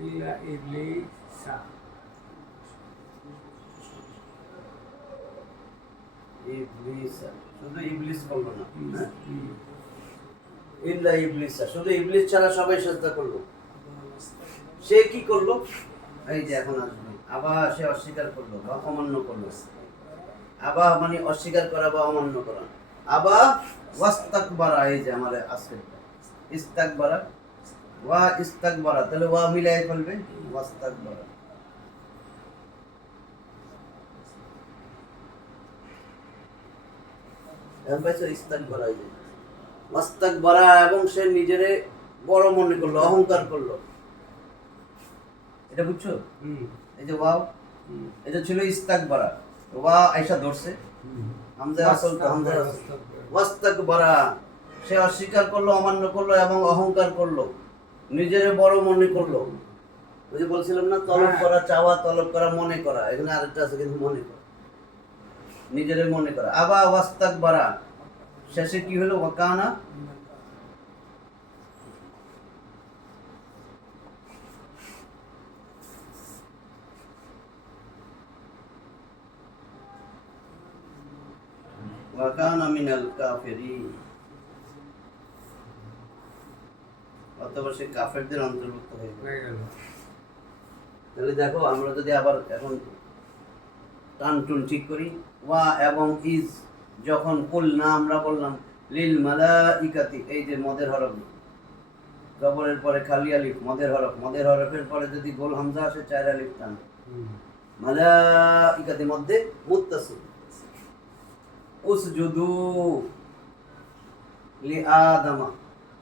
ইল্লা ইবলিসা, ইবলিস, শুধু ইবলিস বললো না, হ্যাঁ? ইল্লা ইবলিসা, শুধু ইবলিস ছাড়া সবাই সিজদা করলো। সে কি করলো? এই যে এখন আসবে, আবার সে অস্বীকার করলো বা অমান্য করলো। আবা মানে অস্বীকার করা বা অমান্য করা। আবা ওয়াস্তাকবারা, এই যে আমাদের আজকে ইস্তাকবারা, ওয়া ইস্তাকবারা, তাহলে ওয়া মিলাই ফেলবে, ওয়াস্তাকবারা। এখন পাইছো ইস্তাকবারা, এই যে ওয়াস্তাকবারা, এবং সে নিজেরে বড় মনে করলো, অহংকার করলো। এটা বুঝছো? এই যে ওয়াও, এটা ছিল ইস্তাকবারা, ওয়া আয়েশা ধরছে, হামজা আসল তো, হামজা আসল। ওয়াস্তাকবারা, সে অস্বীকার করলো, অমান্য করলো এবং অহংকার করলো, নিজের বড় মনে করলো। ওই যে বলছিলাম না, তলব করা, চাওয়া, তলব করা, মনে করা, এখানে আরেকটা আছে কিন্তু মনে করা, নিজের মনে করা। আবা ওয়াস্তাকবারা, শেষে কি হলো? ওয়াকানা ওয়াকানা মিনাল কাফিরিন, অথবা সে কাফেরদের অন্তর্ভুক্ত হয়ে গেল। তাহলে দেখো, আমরা যদি আবার এখন টান টুন ঠিক করি, ওয়া এবং ইজ, যখন কুলনা আমরা বললাম, লিল মালাইকাতি, এই যে মদের হরফ, জবরের পরে খালি আলিফ, মদের হরফ, মদের হরফের পরে যদি গোল হামজা আসে, চার আলিফ টান, মালাইকাতি মধ্যে মুত্তাসিল। উসজুদু লি আদমা,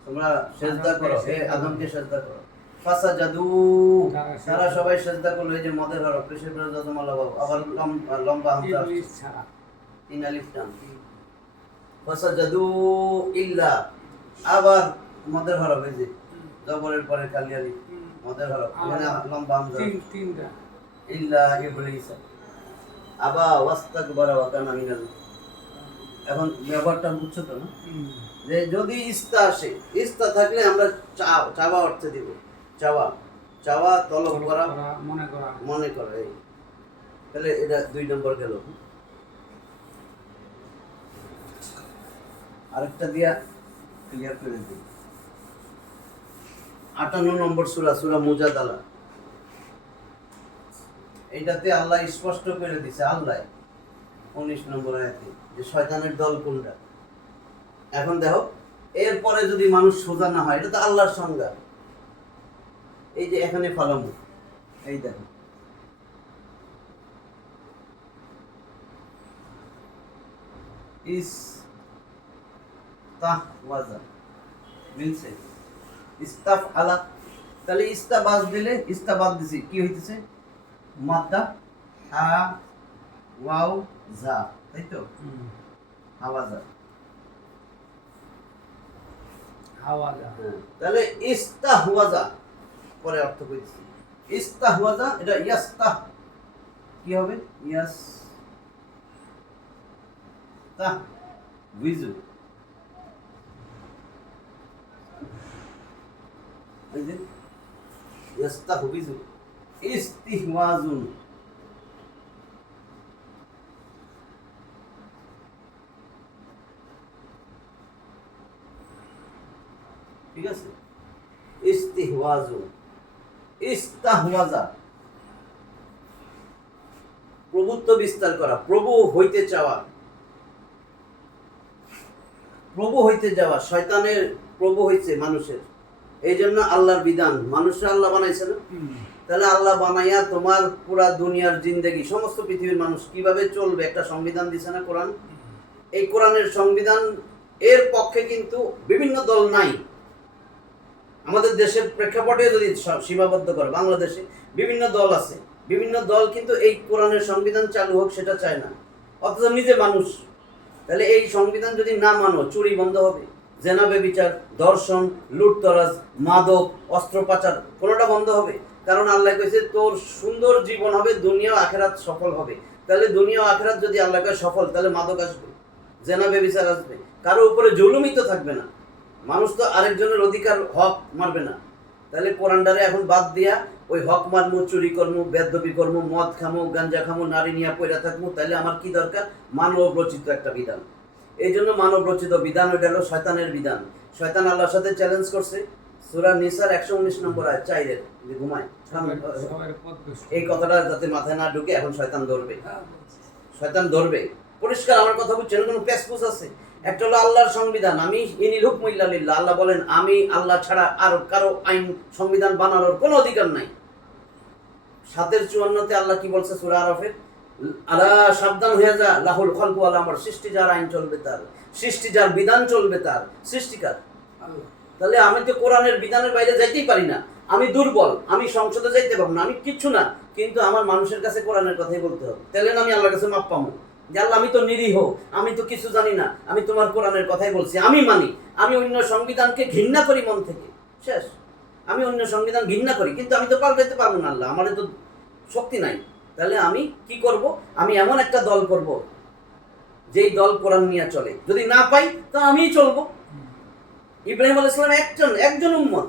তোমরা সিজদা করো, হে আদমকে সিজদা করো। ফাসাজাদু, তারা সবাই সিজদা করলো, এই যে মদের হরফ, পেশের পরে যজমা লাগাও, আবার লম্বা হামজা আসছে, তিন আলিফ টান। ফাসাজাদু ইল্লা, আবার মদের হরফ, এই যে জবরের পরে খালি আলিফ, মদের হরফ এখানে লম্বা হামজা তিনটা ইল্লা ইবলিস আবা ওয়াস্তাকবারা ওয়া কানা মিনাল। এখন ব্যবহারটা বুঝছো তো না, যে যদি ইস্তা আসে, ইস্তা থাকলে আমরা চাওয়া অর্থে দিব, চাওয়া চাওয়া তলব করা মনে করা। এই তাহলে এটা 2 নম্বর গেল। আরেকটা দিয়া ক্লিয়ার করে দিই। 58 নম্বর সূরা, সূরা মুজাদালা। এইটাতে আল্লাহ স্পষ্ট করে দিছে, আল্লাহ 19 নম্বর আয়াতে, যে শয়তানের দল কোনটা। এখন দেখো, এরপরে যদি মানুষ সোজা না হয়, এটা তো আল্লাহর সংজ্ঞা। এই যে এখানে ফালামু, এই দেখো ইস্তাহওয়াজা মিলছে ইস্তাফ আলা। তাহলে ইস্তা বাদ দিলে, ইস্তা বাদ দিছি, কি হইতেছে? মাদ্দা হা ওয়াও জা, তাই তো? হাওয়াজা, হাওয়াজা। তাহলে ইস্তাহওয়াজা পরে অর্থ কইছি। ইস্তাহওয়াজা এটা ইয়াস্তাহ, কি হবে? ইয়াস তাহ উইজু, এই যে ইয়াস্তাহ উইজু, ইস্তিহওয়াজুন। ঠিক আছে? ইস্তিহওয়াজু, ইস্তাহওয়াজা প্রভুত্ব বিস্তার করা, প্রভু হইতে চাওয়া, প্রভু হইতে যাওয়া। শয়তানের প্রভু হইছে মানুষের, এই জন্য আল্লাহর বিধান মানুষরা আল্লাহ বানাইছে না? তাহলে আল্লাহ বানাইয়া তোমার পুরা দুনিয়ার জিন্দেগি, সমস্ত পৃথিবীর মানুষ কিভাবে চলবে একটা সংবিধান দিছে না কোরআন। এই কোরআনের সংবিধান এর পক্ষে কিন্তু বিভিন্ন দল নাই। আমাদের দেশের প্রেক্ষাপটে যদি সীমাবদ্ধ করে, বাংলাদেশে বিভিন্ন দল আছে, বিভিন্ন দল কিন্তু এই কোরআনের সংবিধান চালু হোক সেটা চায় না, অথচ নিজে মানুষ। তাহলে এই সংবিধান যদি না মানো, চুরি বন্ধ হবে, জেনা ব্যভিচার, ধর্ষণ, লুটতরাজ, মাদক, অস্ত্র পাচার, কোনোটা বন্ধ হবে। কারণ আল্লাহ কইছে তোর সুন্দর জীবন হবে, দুনিয়া আখেরাত সফল হবে। তাহলে দুনিয়া আখেরাত যদি আল্লাহ কয় সফল, তাহলে মাদক আসবে, জেনা ব্যভিচার আসবে, কারো উপরে জুলুমই তো থাকবে না। মানুষ তো আরেকজনের অধিকার হক মারবে না। তাহলে কোরআনটারে এখন বাদ দিয়া ওই হক মারমু, চুরি করমু, বেদবি করমু, মদ খামু, গাঞ্জা খামু, নারী নিয়ে পয়রা থাকবো, তাহলে আমার কি দরকার? মানব রচিত একটা বিধান। এই জন্য মানব রচিত বিধান, ওইটা হলো শয়তানের বিধান। শয়তান আল্লাহর সাথে চ্যালেঞ্জ করছে, সূরা নিসার 119 নম্বর আয়াত, চাইরে যে ঘুমায়, এই কথাটা যাতে মাথায় না ঢুকে, এখন শয়তান ধরবে, শয়তান ধরবে। পরিষ্কার আমার কথা বুঝছেন? কোনো প্যাসপুস আছে? একটা হলো আল্লাহর সংবিধান, আমি ইনিল হুকমু ইল্লা লিল্লাহ, আল্লাহ বলেন আমি আল্লাহ ছাড়া আর কারো আইন সংবিধান বানানোর কোনো অধিকার নাই। 7:54 আল্লাহ কি বলছে সূরা আরাফে? আলা সাবধান হয়ে যা, লাহুল খালকু ওয়াল আমর, সৃষ্টি যার আইন চলবে তার, সৃষ্টি যার বিধান চলবে তার, সৃষ্টিকার আল্লাহ। তাহলে আমি তো কোরআনের বিধানের বাইরে যাইতেই পারি না, আমি দুর্বল, আমি সংসদে যাইতে পারবো না, আমি কিচ্ছু না, কিন্তু আমার মানুষের কাছে কোরআনের কথাই বলতে হবে। তাহলে না আমি আল্লাহর কাছে মাপ পাবো, যে আল্লাহ আমি তো নিরীহ, আমি তো কিছু জানি না, আমি তোমার কোরআনের কথাই বলছি, আমি মানি। আমি অন্য সংবিধানকে ঘৃণা করি মন থেকে, শেষ। আমি অন্য সংবিধান ঘৃণা করি, কিন্তু আমি তো পাল্টাইতে পারবো না, আল্লাহ আমার তো শক্তি নাই। তাহলে আমি কি করব? আমি এমন একটা দল করব যেই দল কোরআন নিয়ে চলে। যদি না পাই তো আমিই চলবো। ইব্রাহিম আলাইহিস সালাম একজন উম্মত,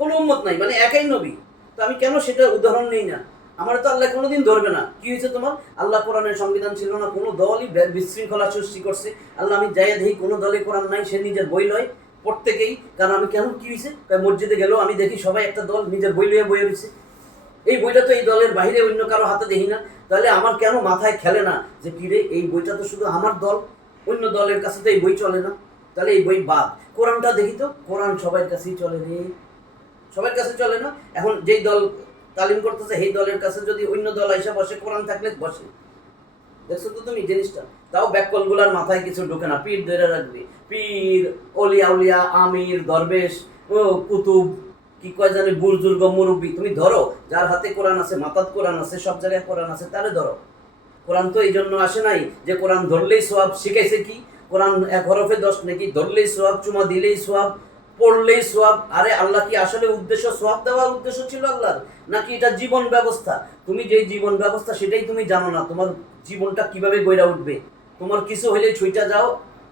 কোনো উম্মত নাই, মানে একাই নবী। তো আমি কেন সেটা উদাহরণ নেই না? আমার তো আল্লাহ কোনোদিন ধরবে না। কি হয়েছে তোমার? আল্লাহ কোরআনের সংবিধান ছিল না, কোনো দলই বিশৃঙ্খলা সৃষ্টি করছে। আল্লাহ আমি যাইয়া দেখি কোনো দলে কোরআন নাই, সে নিজের বই লয় প্রত্যেকেই। কারণ আমি কেন, কি হয়েছে? মসজিদে গেলেও আমি দেখি সবাই একটা দল নিজের বই লইয়া বইয়ে রয়েছে, এই বইটা তো এই দলের বাইরে অন্য কারো হাতে দেখি না। তাহলে আমার কেন মাথায় খেলে না যে কিরে এই বইটা তো শুধু আমার দল, অন্য দলের কাছে তো এই বই চলে না, তাহলে এই বই বাদ। কোরআনটা দেখি তো, কোরআন সবার কাছেই চলে রে, সবার কাছে চলে না। এখন যেই দল তালিম করতেছে সেই দলের কাছে যদি অন্য দল আইসা বসে, কোরআন থাকলে বসে, দেখছো তো তুমি জিনিসটা। তাও ব্যাককলগুলার মাথায় কিছু ঢোকে না, পীর ধরে রাখবে, পীর, অলিয়া উলিয়া, আমির, দরবেশ, ও কুতুব, কি কয় জানে, বুজুর্গ, মুরব্বী, তুমি ধরো যার হাতে কোরআন আছে, মাথাত কোরআন আছে, সব জায়গায় কোরআন আছে, তাহলে ধরো। কোরআন তো এই জন্য আসে নাই যে কোরআন ধরলেই সোয়াব। শিখাইছে কি? কোরআন 1 হরফে 10 নাকি, ধরলেই সোয়াব, চুমা দিলেই সোয়াব, পড়লেই সোয়াব। আরে আল্লাহ কি আসলে উদ্দেশ্য সোয়াব দেওয়ার উদ্দেশ্য ছিল আল্লাহর, নাকি এটা জীবন ব্যবস্থা? তুমি যেই জীবন ব্যবস্থা সেটাই তুমি জানো না, তোমার জীবনটা কিভাবে গড়ে উঠবে। তোমার কিছু হলে ছুইটা যাও,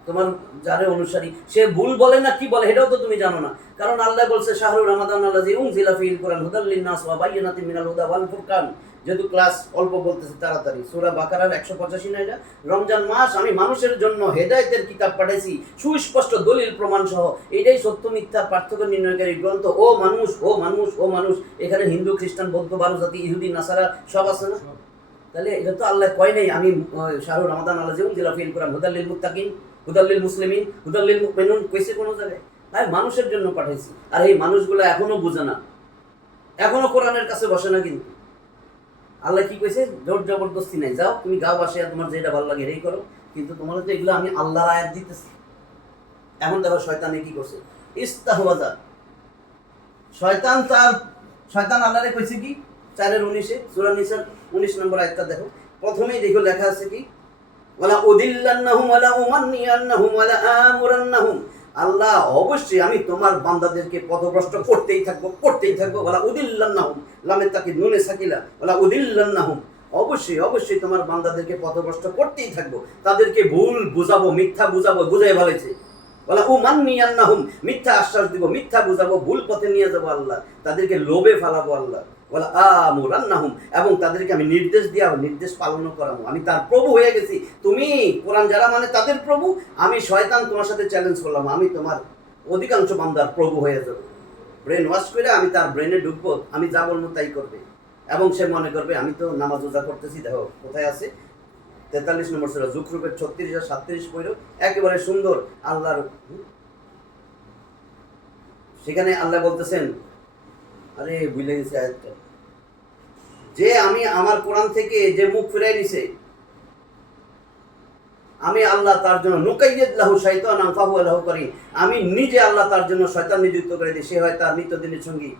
তোমার যারে অনুসারী সে ভুল বলে না কি বলে সেটাও তো তুমি জানো না। কারণ আল্লাহ বলছে শাহরুর রমাদান আল্লাযী উনজিলা ফীহিল কুরআন হুদাল লিন-নাস ওয়া বায়্যিনাতিন মিনাল হুদা ওয়াল ফুরকান। যেহেতু ক্লাস অল্প বলতেছি তাড়াতাড়ি, সূরা বাকারার 185 না এটা? রমজান মাস আমি মানুষের জন্য হেদায়েতের কিতাব পাঠাইছি সুস্পষ্ট দলিল প্রমাণ সহ। এটাই সত্য মিথ্যা পার্থক্য নির্ণয়কারী গ্রন্থ। ও মানুষ, ও মানুষ, ও মানুষ। এখানে হিন্দু, খ্রিস্টান, বৌদ্ধ, বারো জাতি, ইহুদি, নাসারা সব আছে না? তাহলে এটা তো আল্লাহ কয় নাই আমি শাহরুর রমাদান আল্লাযী উনজিলা ফীহিল কুরআন হুদাল লিল মুত্তাকিন, হুদাল লিল মুসলিমিন, হুদাল লিল মুমিনুন কইছে কোন জায়গায়? তাই মানুষের জন্য পাঠাইছি। আর এই মানুষগুলো এখনো বুঝে না, এখনো কোরআনের কাছে বসে না। কিন্তু আল্লাহ কি কইছে? জোর জবরদস্তি নাই, যাও তুমি গাও বাসে তোমার যেটা ভালো লাগে এটাই করো। কিন্তু তোমার তো এগুলো আমি আল্লাহর আয়াত দিতেছি। এখন দেখো শয়তানে কি করছে, ইস্তাহওয়াজা। শয়তান আল্লাহরে কইছে কি? 4:19 সূরা নিসার 19 নম্বর আয়াতটা দেখো। প্রথমেই দেখো লেখা আছে কি? ওয়ালা উদিল্লান্নাহুম ওয়ালা উমান্নিয়ান্নাহুম ওয়ালা আমুরান্নাহুম। আল্লাহ অবশ্যই আমি তোমার বান্দাদেরকে পথভ্রষ্ট করতেই থাকবো। ওয়ালা উদিল্লান্নাহুম, লামে তাকিদ নুনে সাকিলা, ওয়ালা উদিল্লান্নাহুম। অবশ্যই তোমার বান্দাদেরকে পথভ্রষ্ট করতেই থাকবো, তাদেরকে ভুল বুঝাবো, মিথ্যা বুঝাবো, বুঝাই ভালোইছে। ওয়ালা উমান্নিয়ান্নাহুম, মিথ্যা আশ্বাস দিব, মিথ্যা বুঝাবো, ভুল পথে নিয়ে যাবো আল্লাহ, তাদেরকে লোভে ফালাবো আল্লাহ। ওয়ালা আমুরান্নাহুম, এবং তাদেরকে আমি নির্দেশ দিয়া নির্দেশ পালন করাবো। আমি তার প্রভু হয়ে গেছি। তুমি কোরআন যারা মানে তাদের প্রভু, আমি শয়তান তোমার সাথে চ্যালেঞ্জ করলাম, আমি তোমার অধিকাংশ বান্দার প্রভু হয়ে যাব। ব্রেন ওয়াশ করে আমি তার ব্রেনে ঢুকবো, আমি যা বলবো তাই করবে। এবং সে মনে করবে আমি তো নামাজ রোজা করতেছি। দেখো কোথায় আছে, 43 নম্বর সূরা যুকরুফের 36 আর 37 পড়ো, একেবারে সুন্দর আল্লাহর। সেখানে আল্লাহ বলতেছেন, আরে ভুলে গেছি আয়াতটা, যে আমি আমার কোরআন থেকে যে মুখ ফিরাই নিছে, আমি আল্লাহ তার জন্য নুকাইয়িদ লাহু শাইতানান ফাহুয়া লাহু করিন। আমি নিজে আল্লাহ তার জন্য শয়তান নিযুক্ত করে দিই, সে হয় তার নিত্যদিনের সঙ্গী।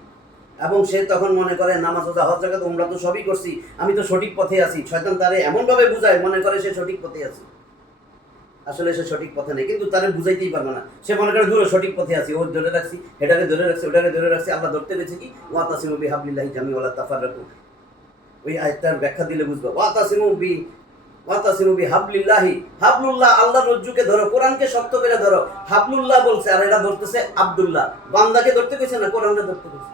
এবং সে তখন মনে করে নামাজ রোজা হজ যাকাত উমরা তো সবই করছি, আমি তো সঠিক পথে আছি। শয়তান তারে এমনভাবে বুঝায় মনে করে সে সঠিক পথে আছে, আসলে সে সঠিক পথে নেই। কিন্তু তারে বুঝাইতেই পারবে না, সে মনে করে দূরে সঠিক পথে আছি, ও ধরে রাখছি, এটাকে ধরে রাখছি, ওটাকে ধরে রাখছি। আল্লাহ ধরতে পেরেছে কি? ওয়াতাসিমু বিহাবলিল্লাহি জামিআন ওয়ালা তাফাররাকু। ওই আয়াতটার ব্যাখ্যা দিলে বুঝবো। ওয়াতাসিমু বিহাবলিল্লাহি, হাবলুল্লাহ আল্লাহর রজ্জুকে ধরো, কোরআনকে শক্ত করে ধরো। হাবলুল্লাহ বলছে, আর এরা ধরতেছে আব্দুল্লাহ। বান্দাকে ধরতে কইছে না, কোরআনকে ধরতে কইছে।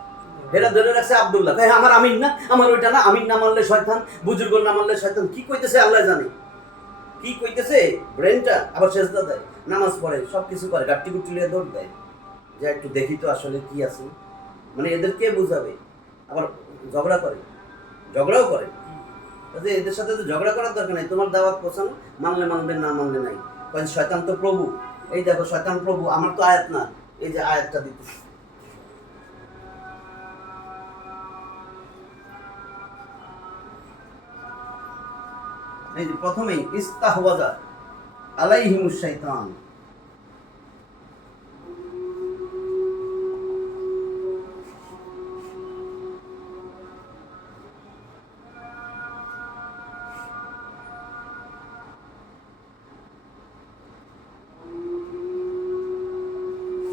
এরা ধরে রাখছে আব্দুল্লাহ। তাই আমার আমিন না, আমার ওইটা না, আমিন না মানলে শয়তান, বুজুর্গ না মানলে শয়তান। কি কইতেছে আল্লাহ জানে, কি কইতেছে ব্রেনটা। আবার সেজদা দেয়, নামাজ পড়ে, সবকিছু করে, গাট্টি গুটি লিয়ে দৌড় দেয়, যে একটু দেখি তো আসলে কি আছে। মানে এদেরকে বুঝাবে। আবার ঝগড়াও করে। কাজে এদের সাথে তো ঝগড়া করার দরকার নাই, তোমার দাওয়াত পৌঁছানো, মানলে মানবে, না মানলে নাই। কারণ শয়তান তো প্রভু। এই দেখো শয়তান প্রভু, আমার তো আয়াত না, এই যে আয়াতটা দিতেছে। এই যে প্রথমেই ইস্তাহওয়াজা আলাইহিমুশ শাইতান।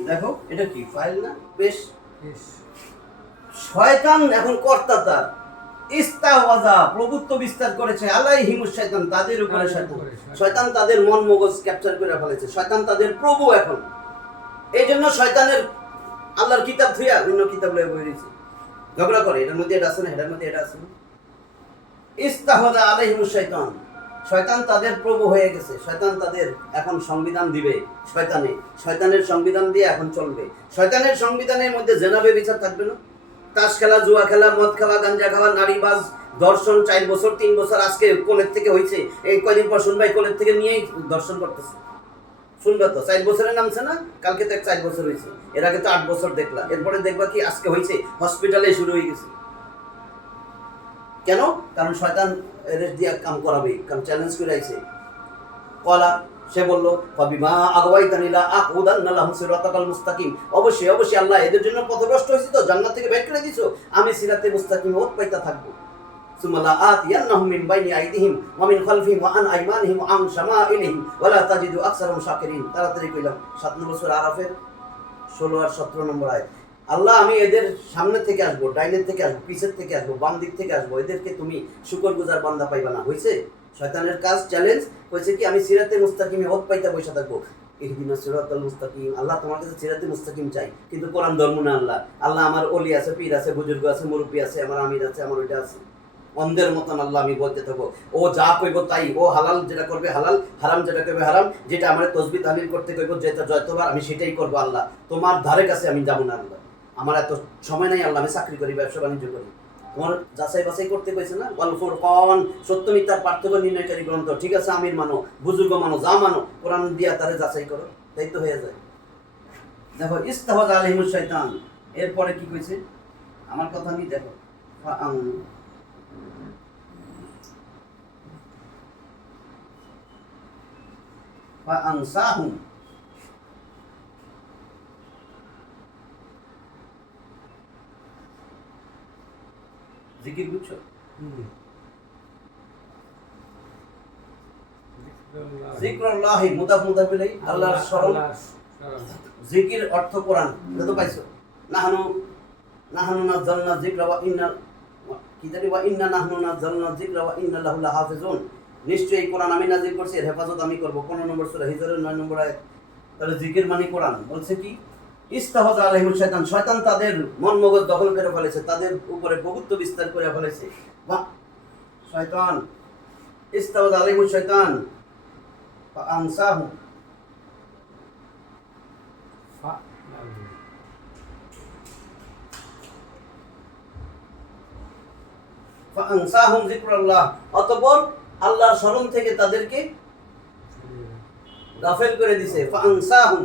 দেখো এটা কি ফাইল না, বেশ। শয়তান এখন কর্তা, তার ইস্তাহওয়াজা প্রভুত্ব বিস্তার করেছে আলাইহিমুশ শাইতান, তাদের উপরে শয়তান। শয়তান তাদের মন মগজ ক্যাপচার করে ফেলেছে, শয়তান তাদের প্রভু এখন। এই জন্য শয়তানের আল্লাহর কিতাব থুইয়া অন্য কিতাব লয়ে বই রয়েছে, ঝগড়া করে, এটার মধ্যে এটা আছে না, এটার মধ্যে এটা আছে না। ইস্তাহওয়াজা আলাইহিমুশ শাইতান, শয়তান তাদের প্রভু হয়ে গেছে। শয়তান তাদের এখন সংবিধান দিবে। শয়তানের সংবিধান দিয়ে এখন চলবে। শয়তানের সংবিধানের মধ্যে জেনাবে বিচার থাকবে না, তাস খেলা, জুয়া খেলা, মদ খাওয়া, গাঞ্জা খাওয়া, নারীবাজ, দর্শন। 4 বছর 3 বছর আজকে কোলের থেকে হয়েছে, এই কয়দিন পর শুনবাই কোলের থেকে নিয়েই দর্শন করতেছে। শুনবে তো 4 বছরে নামছে না, কালকে তো 4 বছর হয়েছে, এর আগে তো 8 বছর দেখলা, এরপরে দেখবা কি আজকে হয়েছে, হসপিটালে শুরু হয়ে গেছে। কেন? কারণ শয়তান এদের দিয়ে কাম করাবে, কারণ চ্যালেঞ্জ করে আইছে। কলা সে বলল ফাবিমা আগওয়াইতানি লা আকুদান্না লাহুম সিরাতাকাল মুস্তাকিম। অবশ্যই আল্লাহ এদের জন্য পথভ্রষ্ট হয়েছি তো, জান্নাত থেকে বের করে দিছো, আমি সিরাতে মুস্তাকিম ওত পাইতা থাকবো। সুম্মা লা আতিয়ান্নাহুম মিন বাইনি আইদিহিম ওয়া মিন খালফিহিম ওয়া আন আইমানিহিম ওয়া আন শামাইলিহিম ওয়া লা তাজিদু আকসারাহুম শাকিরিন। তাড়াতাড়ি কইলাম 7 নম্বর সূরা আরাফের 16 আর 17 নম্বর আয়াত। আল্লাহ আমি এদের সামনে থেকে আসবো, ডাইনের থেকে আসবো, পিছের থেকে আসবো, বাম দিক থেকে আসবো, এদেরকে তুমি শুকরগুজার বান্দা পাইবা না। হয়েছে? শয়তানের কাজ চ্যালেঞ্জ হয়েছে কি আমি সিরাতে মুস্তাকিমে হক পাইতে বসে থাকবো। ইহদিনাস সিরাতাল মুস্তাকিম, আল্লাহ তোমার কাছে সিরাতে মুস্তাকিম চাই, কিন্তু কোরআন ধর্ম না। আল্লাহ আল্লাহ আমার অলি আছে, পীর আছে, বুজুর্গ আছে, মুরব্বী আছে, আমার আমির আছে, আমার ওইটা আছে। অন্ধের মতন আল্লাহ আমি বলতে থাকবো, ও যা কইব তাই, ও হালাল যেটা করবে হালাল, হারাম যেটা করবে হারাম, যেটা আমার তসবিহ তাহলিল করতে কইব, যেটা যতবার আমি সেটাই করবো। আল্লাহ তোমার ধারে কাছে আমি যাবো না। আল্লাহ আমার এত সময় নাই, আল্লাহ আমি চাকরি করি, ব্যবসা বাণিজ্য করি। তোমার যাচাই বাছাই করতে কইছে না, ওয়াল ফুরকান, সত্য মিথ্যার পার্থক্য নির্ণয়কারী গ্রন্থ। ঠিক আছে, আমির মানো, বুজুর্গ মানো, যা মানো, কোরআন দিয়া তারে যাচাই করো, তাই তো হয়ে যায়। দেখো ইস্তাহজ আলাইহিমুশ শয়তান, এরপরে কি কইছে আমার কথা নি দেখো, ফাআনসাহুম, জিকির বুঝছো? জিকরুল্লাহি মুদাফ মুদাফ ইলাইহি, আল্লাহর স্মরণ। জিকির অর্থ কোরআন, এটা তো পাইছো। নাহনু নাহনু নাযালনা যিকরা ওয়া ইন্না কি জানি ওয়া ইন্না নাহনু নাযালনা যিকরা ওয়া ইন্না লাহু লাহাফিজুন। নিশ্চয়ই কোরআন আমি নাযিল করছি, এর হেফাজত আমি করব। 15 নম্বর সূরা হিজরের 9 নম্বর আয়াত। তাহলে জিকির মানে কোরআন। বলছে কি ইস্তাহজা আলাইহিমুশ শয়তান, শয়তান তাদের মন মগজ দখল করে ফেলেছে, তাদের উপরে প্রভুত্ব বিস্তার করে ফেলেছে। শয়তান ইস্তাহজা আলাইহিমুশ শয়তান ফাআনসাহুম, ফাআনসাহুম যিকরাল্লাহ, অতঃপর আল্লাহর স্মরণ থেকে তাদেরকে গাফেল করে দিছে। ফাআনসাহুম,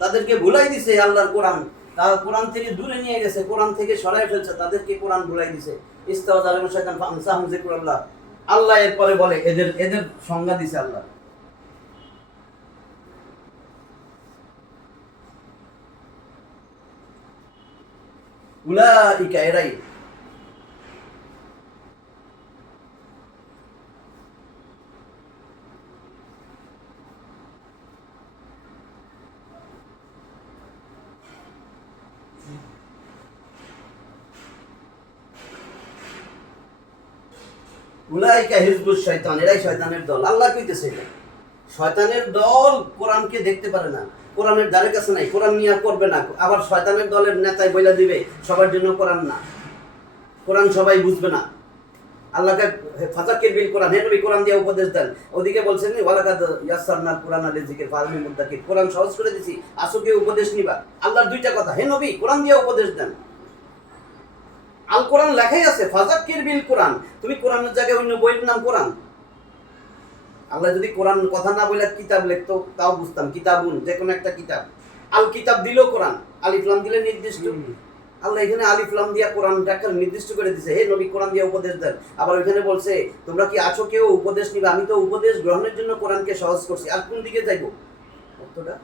তাদেরকে ভুলাই দিছে আল্লাহর কোরআন, তারা কোরআন থেকে দূরে নিয়ে গেছে, কোরআন থেকে সরায় ফেলছে, তাদেরকে কোরআন ভুলাই দিছে। ইস্তাওয়াজ আলাইহিম শাইতান ফাআনসাহুম যিকরাল্লাহ। আল্লাহ এরপরে বলে এদের এদের সংজ্ঞা দিছে আল্লাহ, উলাইকা, এরাই উলাইকা হিজবুশ শয়তান, এরাই শয়তানের দল। আল্লাহ কইতেছে শয়তানের দল কোরআনকে দেখতে পারে না, কোরআনের দ্বারে কাছে নাই, কোরআন নিয়ে করবে না। আবার শয়তানের দলের নেতাই বইলা দিবে সবার জন্য কোরআন না, কোরআন সবাই বুঝবে না। আল্লাহকে ফাযাক্কির বিল কোরআন, হে নবী কোরআন দিয়ে উপদেশ দেন। ওদিকে বলছেন ওয়ালাকাদ ইয়াসসারনাল কুরআনা লিযিকর ফাহাল মুদ্দাকির, কোরআন সহজ করে দিছি, আসুকে উপদেশ নিবা। আল্লাহর দুইটা কথা, হে নবী কোরআন দিয়ে উপদেশ দেন। আল কোরআন লেখাই আছে ফাযাক্কির বিল কোরআন, তুমি কোরআনের জায়গায় অন্য বইয়ের নাম কোরআন। আল্লাহ যদি কোরআন কথা না বলে কিতাব লিখতো তাও বুঝতাম, কিতাবুন যে কোনো একটা কিতাব। আল কিতাব দিল কোরআন, আলিফ লাম দিলে নির্দিষ্ট। আল্লাহ এখানে আলিফ লাম দিয়া কোরআনটাকে নির্দিষ্ট করে দিয়েছে, হে নবী কোরআন দিয়ে উপদেশ দেন। আবার ওইখানে বলছে তোমরা কি আছো কেউ উপদেশ নিবে, আমি তো উপদেশ গ্রহণের জন্য কোরআনকে সহজ করছি। আর কোন দিকে যাইবো অর্থটা?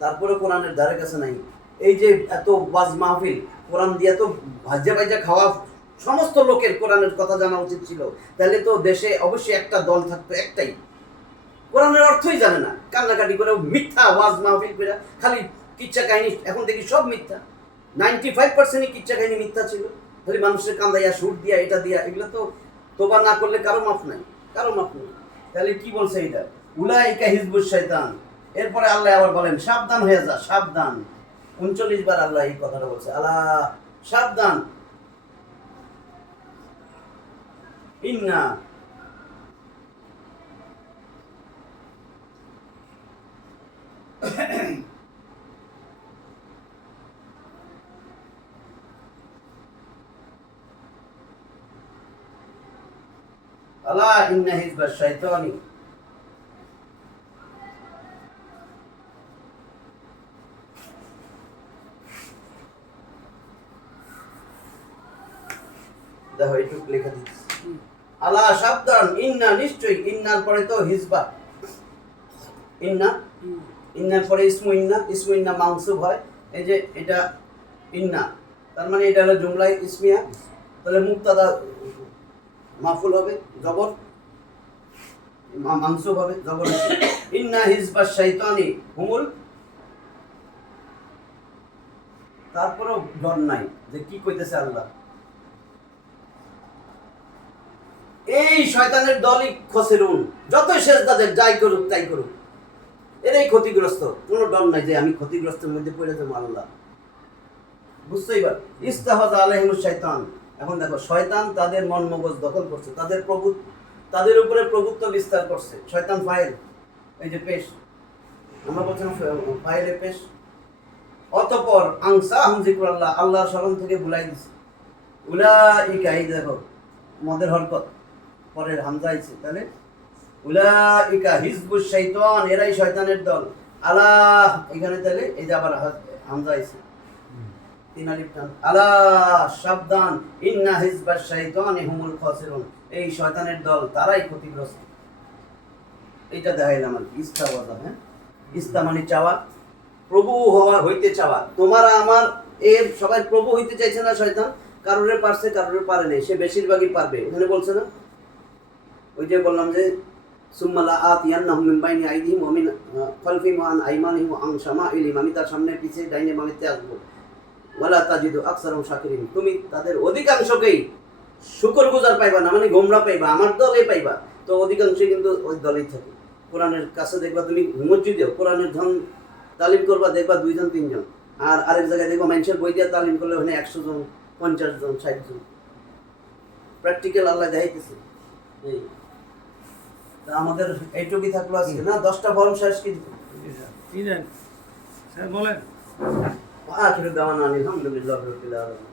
তারপরে কোরআনের ধারে কাছে নাই। এই যে এত ওয়াজ মাহফিল, কোরআন দিয়ে তো ভাজ্যা ভাজ্যা খাওয়া, সমস্ত লোকের কোরআনের কথা জানা উচিত ছিল। তাহলে তো দেশে অবশ্যই একটা দল থাকতো, একটাই কোরআনের অর্থই জানে না, কান্নাকাটি করে মিথ্যা ওয়াজ মাহফিল করে খালি কিচ্ছা কাহিনী। এখন দেখি সব মিথ্যা, 95% কিচ্ছা কাহিনী মিথ্যা ছিল। খালি মানুষের কান্দাইয়া সুর দিয়া এটা দিয়া, এগুলো তো তোবা না করলে কারো মাফ নাই, কারো মাফ নেই। তাহলে কি বলছে এটা? উলাইকা হিজবুশ শয়তান। এরপরে আল্লাহ আবার বলেন সাবধান হয়ে যা, সাবধান। 39 বার আল্লাহ এই কথাটা বলছে, আলা সাবধান। ইন্না আলা ইন্না হিজবাশ শাইতানি, দেখো একটু লেখা দিচ্ছি, আলা সাবধান, ইন্না নিশ্চয়ই, ইন্নার পরে তো হিজবা, ইন্না ইন্নার পরে ইসমু ইন্না, ইসমু ইন্না মানসুব হয়। এই যে এটা ইন্না, তার মানে এটা হলো জুমলাই ইসমিয়া, তাহলে মুবতাদা মাফুল হবে, জবর মানসুব হবে, জবর। ইন্না হিজবাশ শাইতানি হুমুল তারপরেও ডর নাই যে কি কইতেছে আল্লাহ। এই শয়তানের দলই খসেরুন, যতই সেজদা দেখ, যাই করুক তাই করুক, এরাই ক্ষতিগ্রস্ত। কোনো ডর নাই যে আমি ক্ষতিগ্রস্তের মধ্যে পড়ে যাবো। আল্লাহ বুঝছো এবার? ইস্তাহাজ আলাইহিমুশ শাইতান। এখন দেখো, শয়তান তাদের মন মগজ দখল করছে, তাদের উপরে প্রভুত্ব বিস্তার করছে। শয়তান ফাইল, এই যে পেশ, আমরা বলছিলাম ফাইলে পেশ। অতঃপর আংসা হামজিকুল্লাহ, আল্লাহর স্মরণ থেকে ভুলাই দিছে। উলাইকা, এই দেখো মদের হরকত, পরের হামজা আইছে, তাহলে উলাইকা হিজবুশ শাইতান, এরাই শয়তানের দল। আলাহ, এখানে তাহলে এই যে আবার হামজা আইছে, তিন আলিফ টান। আলাহ, সাবধান, ইন্না হিজবাশ শাইতানি হুমুল খাসিরুন, এই শয়তানের দল তারাই ক্ষতিগ্রস্ত। এইটা দেখাইলাম আর কি। ইস্তাওয়াজা, হ্যাঁ, ইস্তা মানে চাওয়া, প্রভু হইতে চাওয়া। তোমারা আমার এর সবাই প্রভু হইতে চাইছে না শয়তান, কারোরে পারছে কারোরে পারে নাই, সে বেশিরভাগই পারবে। এখানে বলছে না, ওই যে বললাম যে সুম্মালা আতিয়ান্নাহুম মিন বাইনি আইদিহিম ওয়া মিন খালফিহিম ওয়া আন আইমানিহিম ওয়া আন শামাইলিহিম, আমি তার সামনে পিছে ডাইনে বামেতে আসবো। ওয়ালা তাজিদু আকসারুহুম শাকিরিন, তুমি তাদের অধিকাংশকেই শুকরগুজার পাইবা না, মানে গোমরা পাইবা, আমার দলে পাইবা। তো অধিকাংশই কিন্তু ওই দলেই থাকে। কোরআনের কাছে দেখবা তুমি মসজিদেও কোরআনের ধন তালিম করবা, দেখবা 2 জন 3 জন, আর আরেক জায়গায় দেখবা মানুষের বই দিয়ে তালিম করলে ওখানে 100 জন 50 জন 60 জন। প্র্যাকটিক্যাল আল্লাহ দেখাইতেছে। এই তা আমাদের এইটুকুই থাকলো আজকে, না 10টা ফর্ম শেষ কিন্তু। কি দেন স্যার বলেন। আখিরু দাওয়ানা আলহামদুলিল্লাহি রাব্বিল আলামিন।